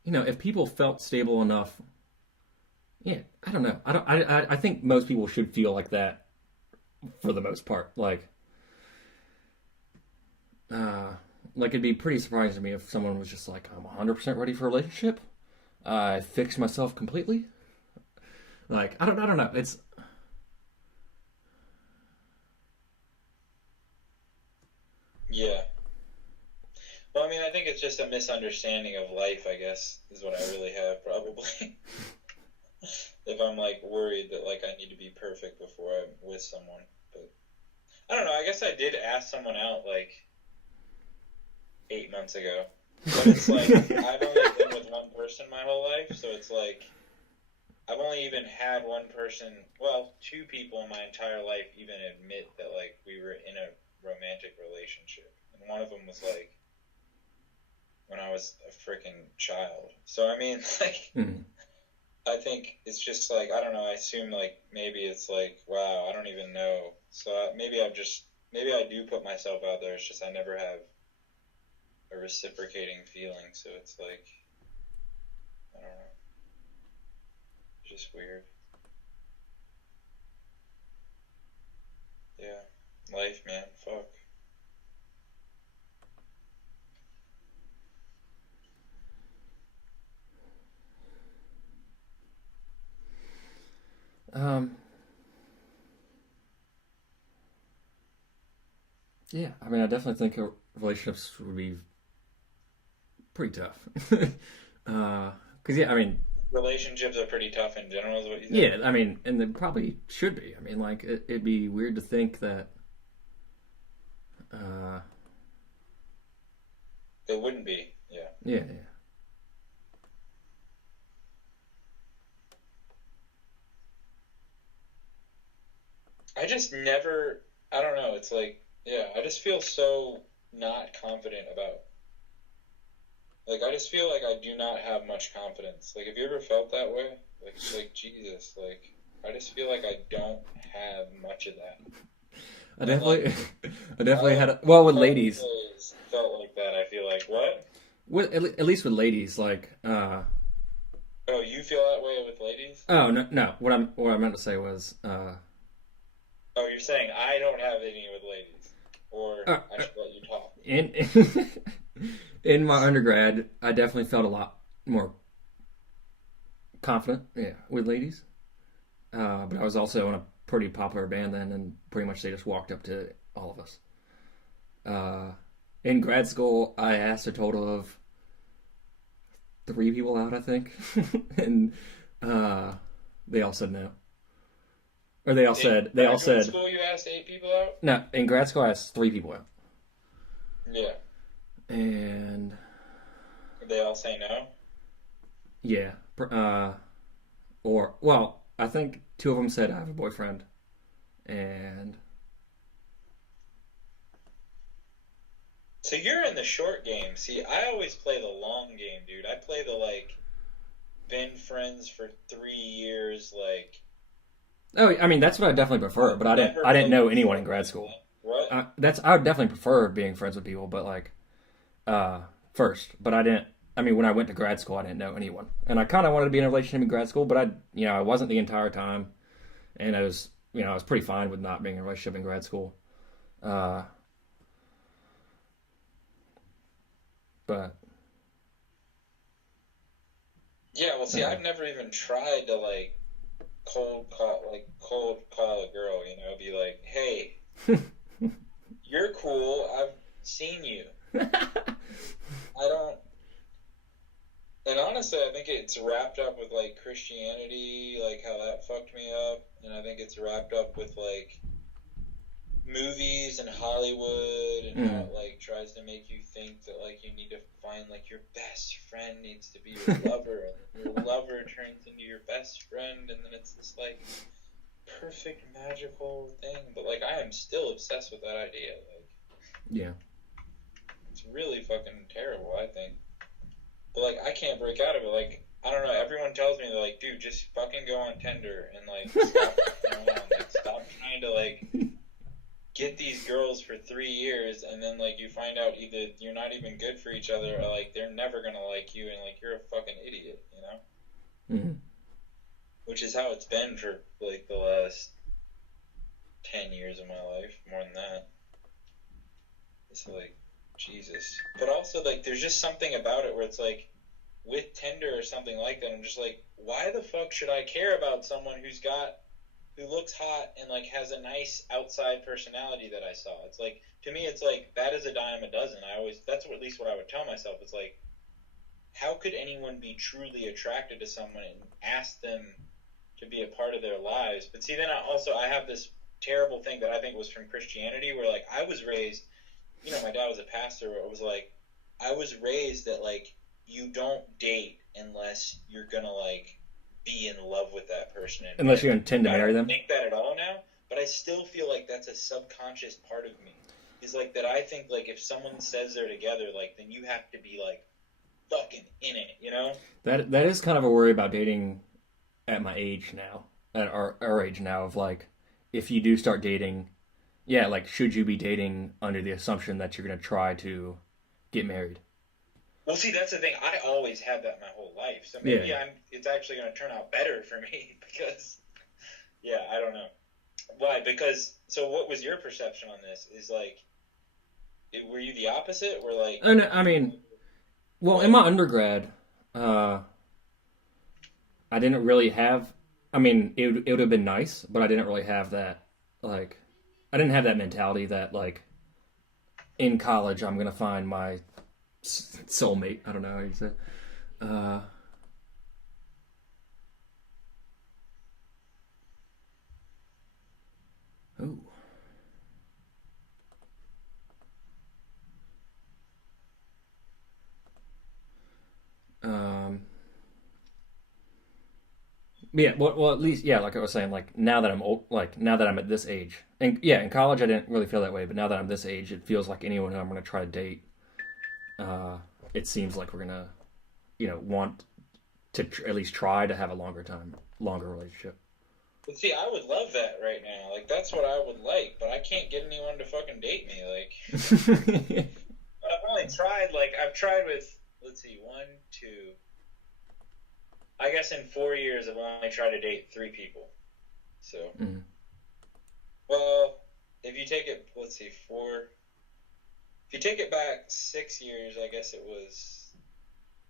if people felt stable enough... Yeah, I don't know. I think most people should feel like that for the most part. Like, like it'd be pretty surprising to me if someone was just like, I'm 100% ready for a relationship. I fixed myself completely. Like, I don't know. It's Yeah. Well, I mean, I think it's just a misunderstanding of life, I guess, is what I really have, probably. If I'm, like, worried that, like, I need to be perfect before I'm with someone. But, I don't know, I guess I did ask someone out, like, 8 months ago. But it's like, I've only been with one person my whole life, so it's like, I've only even had one person, well, two people in my entire life even admit that, like, we were in a romantic relationship. And one of them was, like, when I was a freaking child. So, I mean, like, I think it's just, like, I don't know, I assume, like, maybe it's, like, wow, I don't even know. So, maybe I do put myself out there, it's just I never have a reciprocating feeling, so it's, like, I don't know. It's just weird. Yeah. Life, man. Fuck. Yeah, I mean, I definitely think relationships would be pretty tough. Because, yeah, I mean, Relationships are pretty tough in general, is what you said? yeah, I mean, and they probably should be. I mean, like, it'd be weird to think that, uh, It wouldn't be, yeah. yeah. I just never, I don't know, it's like, yeah, I just feel so not confident about, like, I just feel like I do not have much confidence. Like, have you ever felt that way? Like Jesus, like, I just feel like I don't have much of that. I definitely, like, I definitely had, with ladies. Felt like that, I feel like, what? At least with ladies, like, Oh, you feel that way with ladies? oh, no, what I meant to say was, Oh, you're saying I don't have any with ladies, or I should let you talk. In my undergrad, I definitely felt a lot more confident, yeah, with ladies. But I was also in a pretty popular band then, and pretty much they just walked up to all of us. In grad school, I asked a total of 3 people out, I think, and they all said no. Or they all said. In school, you asked 8 people out? No, in grad school, I asked 3 people out. Yeah. And Did they all say no? Yeah. I think 2 of them said I have a boyfriend, and So you're in the short game. See, I always play the long game, dude. I play the, like, been friends for 3 years, like. Oh, I mean, that's what I definitely prefer. But I didn't know anyone in grad school. What? I would definitely prefer being friends with people, but like, first. But I didn't. I mean, when I went to grad school, I didn't know anyone, and I kind of wanted to be in a relationship in grad school, but I wasn't the entire time, and I was pretty fine with not being in a relationship in grad school. But yeah, well, see, I've never even tried to, like, cold call a girl, you know, be like, hey, you're cool, I've seen you. I don't, and honestly, I think it's wrapped up with, like, Christianity, like, how that fucked me up, and I think it's wrapped up with, like, movies and Hollywood, and how it, like, tries to make you think that, like, you need to find, like, your best friend needs to be your lover, and your lover turns into your best friend, and then it's this, like, perfect magical thing. But, like, I am still obsessed with that idea. Like, yeah, it's really fucking terrible, I think. But, like, I can't break out of it. Like, I don't know. Everyone tells me, they're like, dude, just fucking go on Tinder and, like, stop like, stop trying to, like, get these girls for 3 years, and then, like, you find out either you're not even good for each other, or, like, they're never gonna like you, and, like, you're a fucking idiot, you know? Mm-hmm. Which is how it's been for, like, the last 10 years of my life, more than that. It's like, Jesus. But also, like, there's just something about it where it's like, with Tinder or something like that, I'm just like, why the fuck should I care about someone who looks hot and, like, has a nice outside personality that I saw? It's like, to me, it's like, that is a dime a dozen. That's at least what I would tell myself. It's like, how could anyone be truly attracted to someone and ask them to be a part of their lives? But see, then I have this terrible thing that I think was from Christianity, where, like, I was raised, my dad was a pastor, where it was like, I was raised that, like, you don't date unless you're gonna, like, be in love with that person. Unless you intend to marry them. I don't think that at all now, but I still feel like that's a subconscious part of me. Is like that I think, like, if someone says they're together, like, then you have to be, like, fucking in it, you know? That is kind of a worry about dating at my age now, at our age now, of, like, if you do start dating, yeah, like, should you be dating under the assumption that you're going to try to get married? Well, see, that's the thing. I always had that my whole life. So maybe it's actually going to turn out better for me because, yeah, I don't know. Why? Because, so what was your perception on this? Is, like, were you the opposite? Or, like... I mean, well, in my undergrad, I didn't really have... I mean, it would have been nice, but I didn't really have that, like... I didn't have that mentality that, like, in college I'm going to find my... soulmate. I don't know how you say it. Yeah, well, at least, yeah, like I was saying, like, now that I'm old, like, now that I'm at this age, and yeah, in college I didn't really feel that way, but now that I'm this age, it feels like anyone who I'm going to try to date, it seems like we're going to, want to at least try to have a longer relationship. But see, I would love that right now. Like, that's what I would like, but I can't get anyone to fucking date me. Like, but I've tried with, let's see, 1, 2. I guess in 4 years I've only tried to date 3 people. So, well, if you take it, let's see, 4. If you take it back 6 years, I guess it was,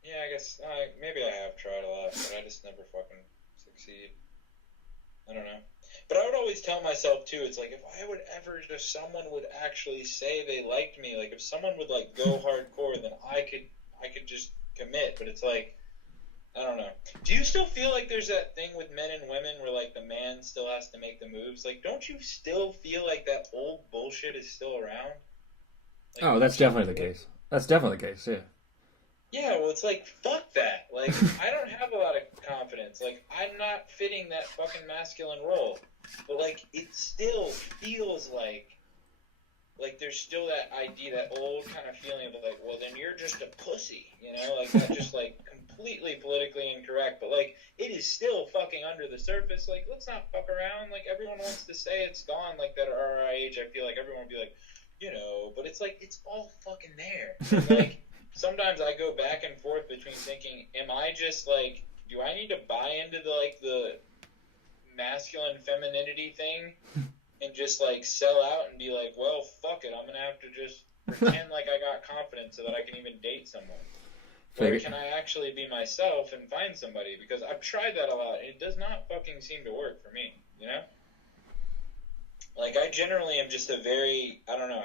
yeah, I guess, maybe I have tried a lot, but I just never fucking succeed. I don't know. But I would always tell myself, too, it's like, if someone would actually say they liked me, like, if someone would, like, go hardcore, then I could just commit. But it's like, I don't know. Do you still feel like there's that thing with men and women where, like, the man still has to make the moves? Like, don't you still feel like that old bullshit is still around? Like, oh, that's definitely the case. That's definitely the case, yeah. Yeah, well, it's like, fuck that. Like, I don't have a lot of confidence. Like, I'm not fitting that fucking masculine role. But, like, it still feels like there's still that idea, that old kind of feeling of, like, well, then you're just a pussy, you know? Like, that's just, like, completely politically incorrect. But, like, it is still fucking under the surface. Like, let's not fuck around. Like, everyone wants to say it's gone. Like, that at our age, I feel like everyone would be like, but it's like, it's all fucking there. And, like, sometimes I go back and forth between thinking, am I just, like, do I need to buy into the masculine femininity thing and just, like, sell out and be like, well, fuck it, I'm going to have to just pretend like I got confidence so that I can even date someone? Or can I actually be myself and find somebody? Because I've tried that a lot, and it does not fucking seem to work for me, you know? Like, I generally am just a very, I don't know.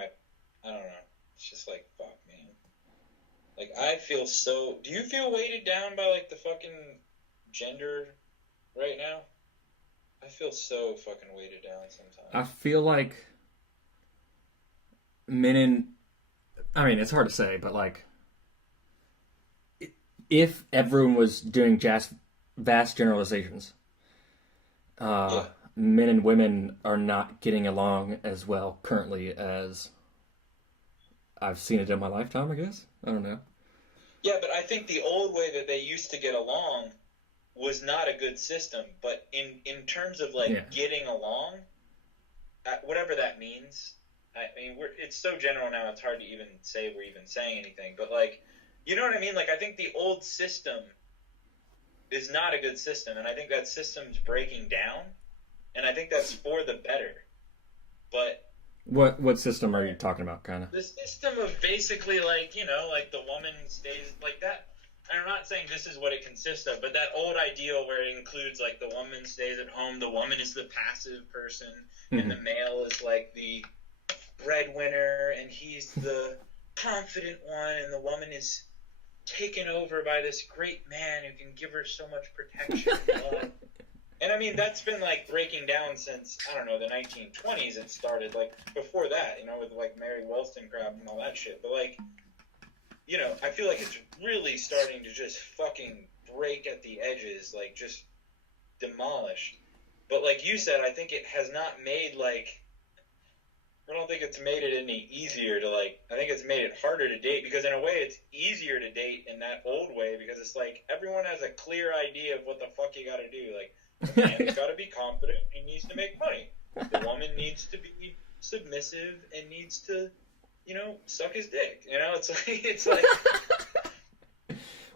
It's just like, fuck, man. Like, I feel so... Do you feel weighted down by, like, the fucking gender right now? I feel so fucking weighted down sometimes. I feel like men in... I mean, it's hard to say, but, like, if everyone was doing vast generalizations, men and women are not getting along as well currently as I've seen it in my lifetime, I guess. I don't know. Yeah, but I think the old way that they used to get along was not a good system. But in terms of, like, getting along, whatever that means, I mean, it's so general now, it's hard to even say we're even saying anything. But, like, you know what I mean? Like, I think the old system is not a good system, and I think that system's breaking down. And I think that's for the better. But What system are you talking about, kind of? The system of basically like, like the woman stays like that. And I'm not saying this is what it consists of, but that old ideal where it includes like the woman stays at home, the woman is the passive person, and the male is like the breadwinner, and he's the confident one, and the woman is taken over by this great man who can give her so much protection and love. And I mean, that's been like breaking down since, I don't know, the 1920s it started. Like before that, with like Mary Wollstonecraft and all that shit. But like, I feel like it's really starting to just fucking break at the edges, like just demolish. But like you said, I think it has not made like, I don't think it's made it any easier to like, I think it's made it harder to date, because in a way it's easier to date in that old way, because it's like everyone has a clear idea of what the fuck you gotta do. Like, the man's gotta be confident, he needs to make money. The woman needs to be submissive and needs to, suck his dick. It's like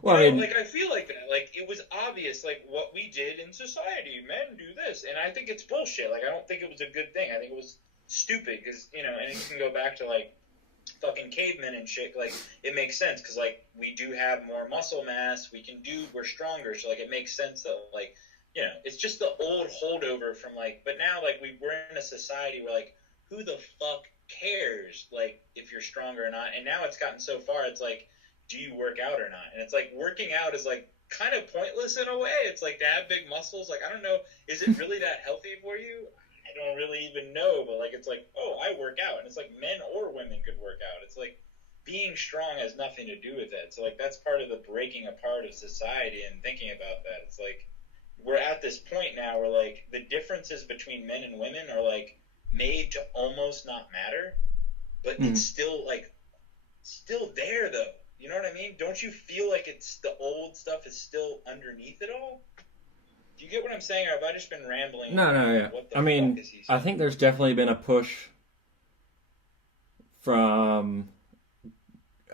well, I mean, like I feel like that. Like it was obvious, like what we did in society. Men do this, and I think it's bullshit. Like I don't think it was a good thing. I think it was stupid, because and you can go back to like fucking cavemen and shit. Like it makes sense because like we do have more muscle mass, we're stronger, so like it makes sense that like it's just the old holdover from like, but now like we're in a society where like who the fuck cares like if you're stronger or not. And now it's gotten so far, it's like, do you work out or not? And it's like working out is like kind of pointless in a way. It's like to have big muscles, like I don't know, is it really that healthy for you? I don't really even know, but like it's like, oh, I work out, and it's like men or women could work out. It's like being strong has nothing to do with it. So like that's part of the breaking apart of society and thinking about that. It's like we're at this point now where like the differences between men and women are like made to almost not matter, but it's still there though. You know what I mean? Don't you feel like it's the old stuff is still underneath it all? Do you get what I'm saying, or have I just been rambling? No, yeah. I mean, I think there's definitely been a push from...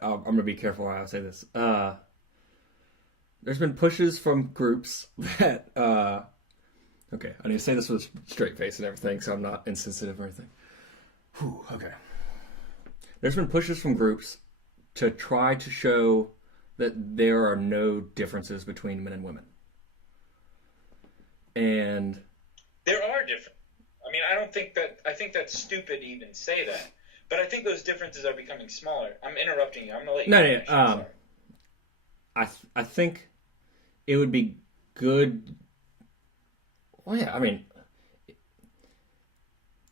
I'm going to be careful how I say this. There's been pushes from groups that... okay, I need to say this with a straight face and everything, so I'm not insensitive or anything. Whew, okay. There's been pushes from groups to try to show that there are no differences between men and women. And there are different. I mean, I think that's stupid to even say that. But I think those differences are becoming smaller. I'm interrupting you. I'm gonna let you finish. No. I think it would be good. Well, yeah. I mean,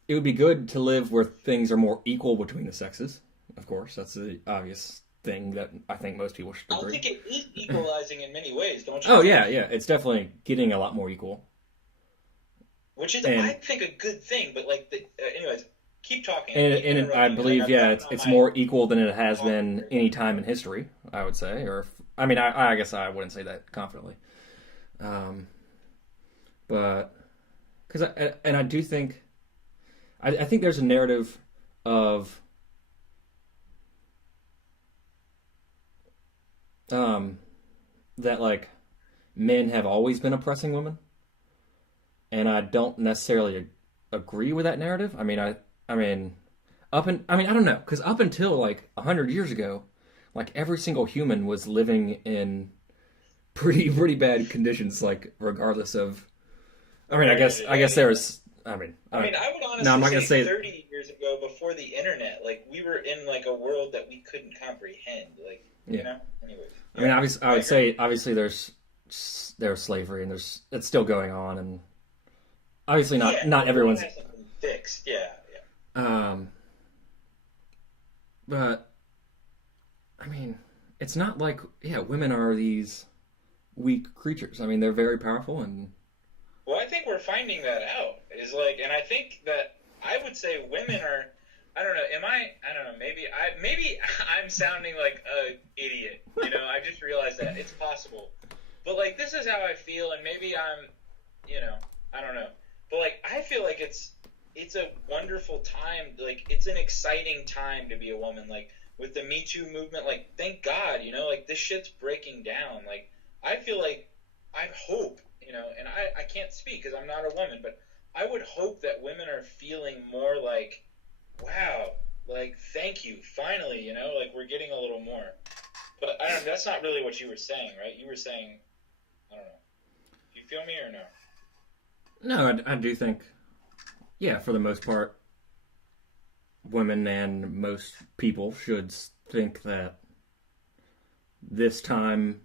it would be good to live where things are more equal between the sexes. Of course, that's the obvious thing that I think most people should agree. I think it is equalizing in many ways, don't you? Oh yeah. It's definitely getting a lot more equal. Which is, I think, a good thing, but like, anyways, keep talking. And I believe, it's more equal than it has been any time in history, I would say. I guess I wouldn't say that confidently. But, because, I do think, I think there's a narrative of, that, like, men have always been oppressing women. And I don't necessarily agree with that narrative. I don't know, because up until like 100 years ago, like every single human was living in pretty bad conditions, like regardless of. I guess there was. I would honestly say 30 years ago, before the internet, like we were in like a world that we couldn't comprehend. Like anyways. I would say obviously there's slavery and it's still going on and. Obviously not everyone's fixed. Yeah. But I mean, it's not like women are these weak creatures. I mean, they're very powerful and. Well, I think we're finding that out. Is like, and I think that I would say women are. I don't know. I don't know. Maybe I'm sounding like a idiot. I just realized that it's possible. But like, this is how I feel, and maybe I'm. I don't know. But like, I feel like it's a wonderful time. Like, it's an exciting time to be a woman. Like, with the Me Too movement, like, thank God, like this shit's breaking down. Like, I feel like, I hope, and I can't speak because I'm not a woman, but I would hope that women are feeling more like wow, like, thank you, finally, like, we're getting a little more. But I don't. That's not really what you were saying, right? You were saying, I don't know. Do you feel me or no? No, I do think, yeah, for the most part, women and most people should think that this time,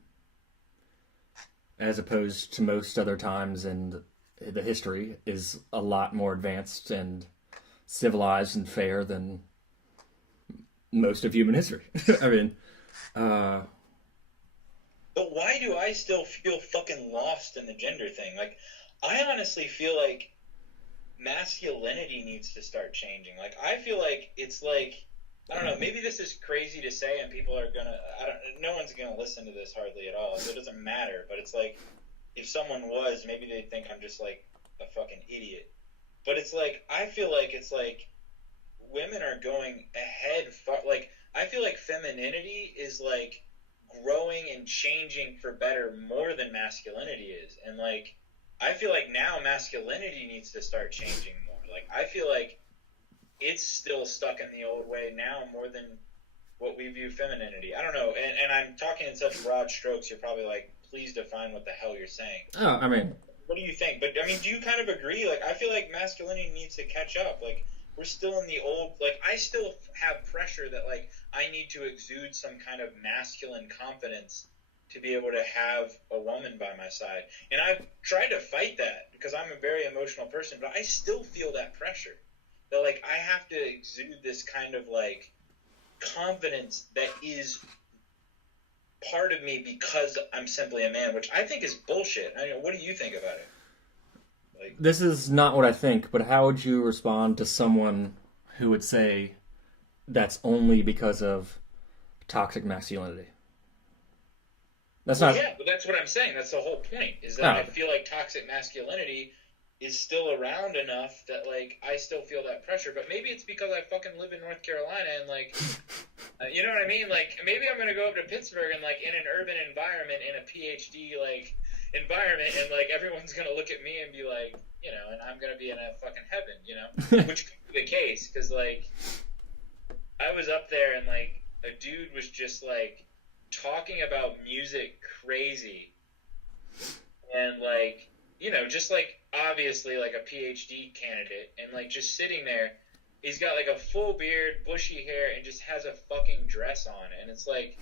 as opposed to most other times in the history, is a lot more advanced and civilized and fair than most of human history. I mean, but why do I still feel fucking lost in the gender thing? Like, I honestly feel like masculinity needs to start changing. Like, I feel like it's like, I don't know, maybe this is crazy to say and people are gonna, no one's gonna listen to this hardly at all, so it doesn't matter, but it's like, if someone was, maybe they'd think I'm just like a fucking idiot. But it's like, I feel like it's like, women are going ahead, like, I feel like femininity is like growing and changing for better more than masculinity is. And like, I feel like now masculinity needs to start changing more. Like, I feel like it's still stuck in the old way now more than what we view femininity. I don't know. And I'm talking in such broad strokes, you're probably like, please define what the hell you're saying. Oh, I mean, what do you think? But I mean, do you kind of agree? Like, I feel like masculinity needs to catch up. Like, we're still in the old, like, I still have pressure that, like, I need to exude some kind of masculine confidence to be able to have a woman by my side. And I've tried to fight that because I'm a very emotional person, but I still feel that pressure. That, like, I have to exude this kind of, like, confidence that is part of me because I'm simply a man, which I think is bullshit. I mean, what do you think about it? Like, this is not what I think, but how would you respond to someone who would say that's only because of toxic masculinity? That's not. Yeah, but that's what I'm saying. That's the whole point. Is that I feel like toxic masculinity is still around enough that, like, I still feel that pressure. But maybe it's because I fucking live in North Carolina and, like, you know what I mean? Like, maybe I'm gonna go up to Pittsburgh and, like, in an urban environment, in a PhD, like, environment, and, like, everyone's gonna look at me and be like, and I'm gonna be in a fucking heaven, which could be the case, because, like, I was up there and, like, a dude was just, like, talking about music crazy, and, like, just, like, obviously, like, a PhD candidate, and, like, just sitting there, he's got, like, a full beard, bushy hair, and just has a fucking dress on, and it's, like,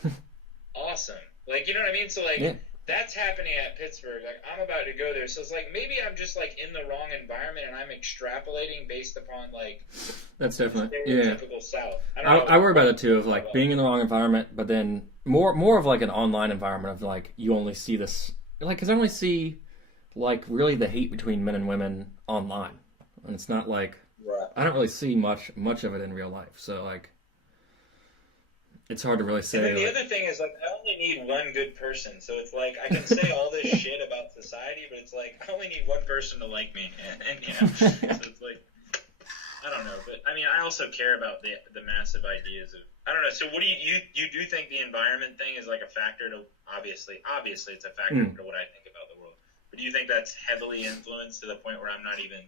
awesome. Like, you know what I mean? So, like, yeah. That's happening at Pittsburgh. Like, I'm about to go there. So it's like, maybe I'm just, like, in the wrong environment and I'm extrapolating based upon, like, that's definitely stereotypical South. I worry about it too, of, like, being in the wrong environment, but then more of, like, an online environment of, like, you only see this, like, because I only see, like, really the hate between men and women online. And it's not, like, right. I don't really see much of it in real life. So, like, it's hard to really say. And then the other thing is, like, I only need one good person. So it's like, I can say all this shit about society, but it's like, I only need one person to like me. And so it's like, I don't know. But, I mean, I also care about the massive ideas of, I don't know. So what do you do think the environment thing is, like, a factor to, obviously it's a factor to what I think about the world. But do you think that's heavily influenced to the point where I'm not even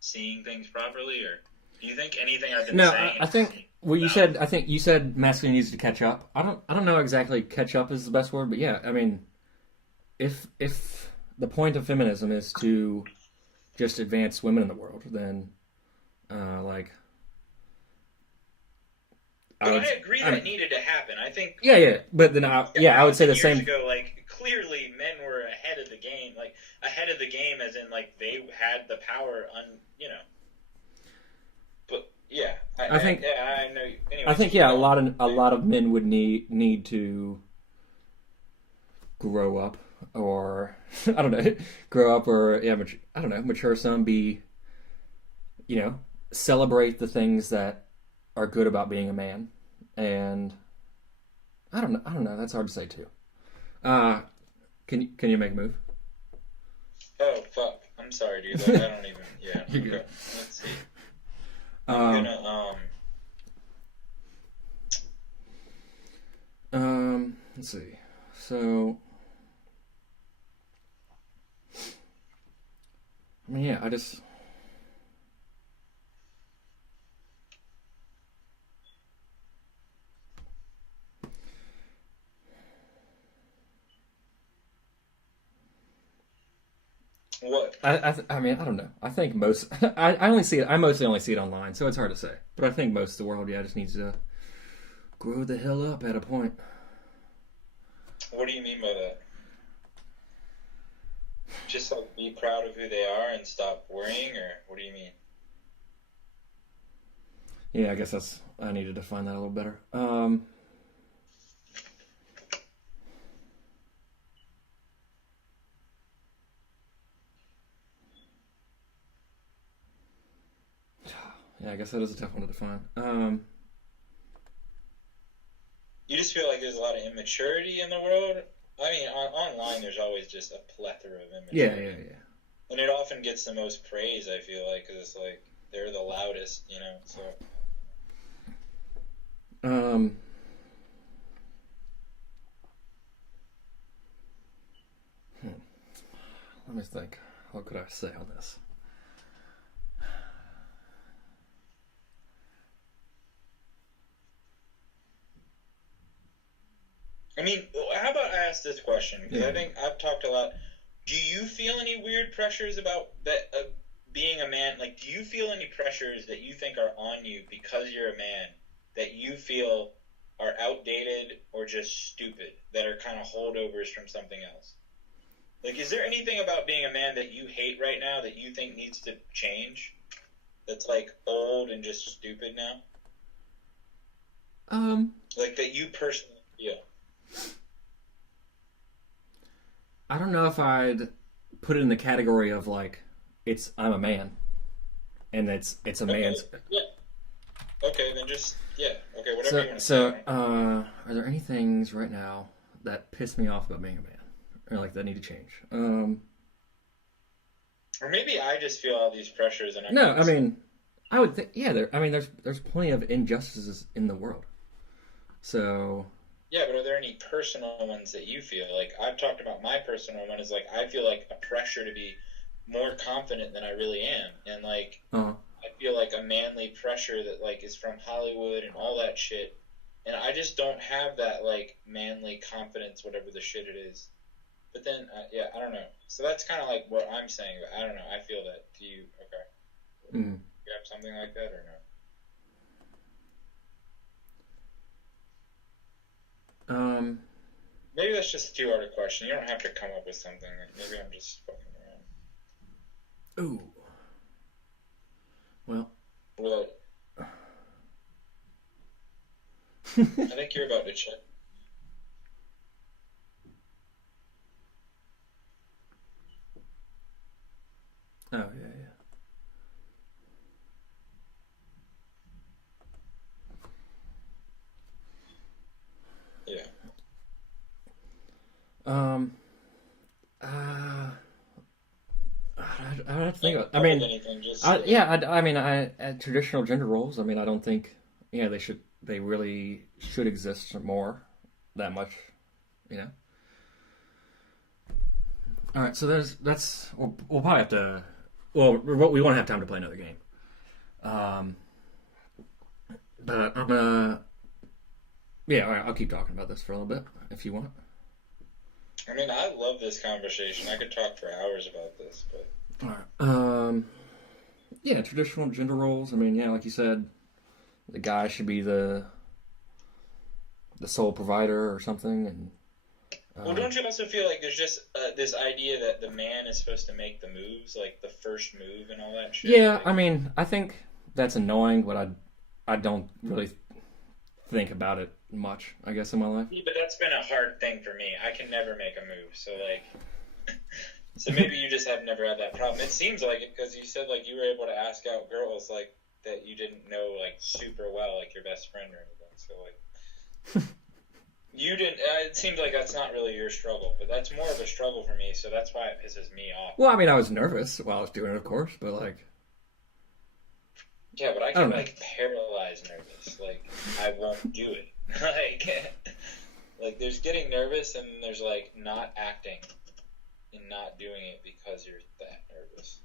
seeing things properly? Or do you think anything I've been saying? I think... Well, you said masculinity needs to catch up. I don't know exactly catch up is the best word, but yeah, I mean, if the point of feminism is to just advance women in the world, then like, I agree that it needed to happen. I think. Yeah, but then I would say the same. Years ago, like, clearly men were ahead of the game, like ahead of the game, as in, like, they had the power But yeah, I think I know. Anyways, I think a lot of men would need to grow up, or I don't know, mature some, be, celebrate the things that are good about being a man, and I don't know. That's hard to say too. Can you make a move? Oh fuck! I'm sorry, dude. Like, I don't even. Yeah. You're good. Okay. Let's see. I'm gonna let's see. So, I mean, yeah, What? I mean, I don't know. I think most. I only see it. I mostly only see it online, so it's hard to say. But I think most of the world, yeah, just needs to grow the hell up at a point. What do you mean by that? Just like be proud of who they are and stop worrying, or what do you mean? Yeah, I guess I need to define that a little better. Yeah, I guess that is a tough one to define. You just feel like there's a lot of immaturity in the world. I mean, online there's always just a plethora of immaturity. Yeah. And it often gets the most praise, I feel like, because it's like they're the loudest, you know. So. Let me think. What could I say on this? I mean, how about I ask this question? Because Yeah. I think I've talked a lot. Do you feel any weird pressures about that being a man? Like, do you feel any pressures that you think are on you because you're a man that you feel are outdated or just stupid, that are kind of holdovers from something else? Like, is there anything about being a man that you hate right now that you think needs to change? That's like old and just stupid now? Like that you personally feel? I don't know if I'd put it in the category of like I'm a man, and it's a man's. Yeah. Okay, then just okay, whatever you want to So, say. are there any things right now that piss me off about being a man, or like that need to change? Or maybe I just feel all these pressures and No, I mean, I would think there's plenty of injustices in the world. So. Yeah, but are there any personal ones that you feel? Like, I've talked about my personal one is, like, I feel like a pressure to be more confident than I really am. And, like, I feel like a manly pressure that, like, is from Hollywood and all that shit. And I just don't have that, like, manly confidence, whatever the shit it is. But then, I don't know. So that's kind of, like, what I'm saying. But I don't know. I feel that. Do you? Okay. Mm-hmm. You have something like that or no? Maybe that's just too hard a question. You don't have to come up with something. Maybe I'm just fucking around. Ooh. Well. What? I think you're about to check. Oh, yeah. Yeah. I have to think about. I mean, anything, just, traditional gender roles. I mean, I don't think, they really should exist more, that much, you know. All right, so we'll probably have to. Well, we won't have time to play another game. But I'm gonna. Yeah, all right, I'll keep talking about this for a little bit if you want. I mean, I love this conversation. I could talk for hours about this, but. All right. Yeah, traditional gender roles. I mean, yeah, like you said, the guy should be the sole provider or something, and. Well, don't you also feel like there's just this idea that the man is supposed to make the moves, like the first move and all that shit? Yeah, like, I mean, I think that's annoying, but I don't really think about it much, I guess, in my life. Yeah, but that's been a hard thing for me. I can never make a move, so like, so maybe you just have never had that problem. It seems like it because you said like you were able to ask out girls like that you didn't know like super well, like your best friend or anything. So like. You didn't. It seems like that's not really your struggle, but that's more of a struggle for me. So that's why it pisses me off. Well, I mean, I was nervous while I was doing it, of course, but like. Yeah, but I get like paralyzed nervous. Like I won't do it. like there's getting nervous, and there's like not acting and not doing it because you're that nervous.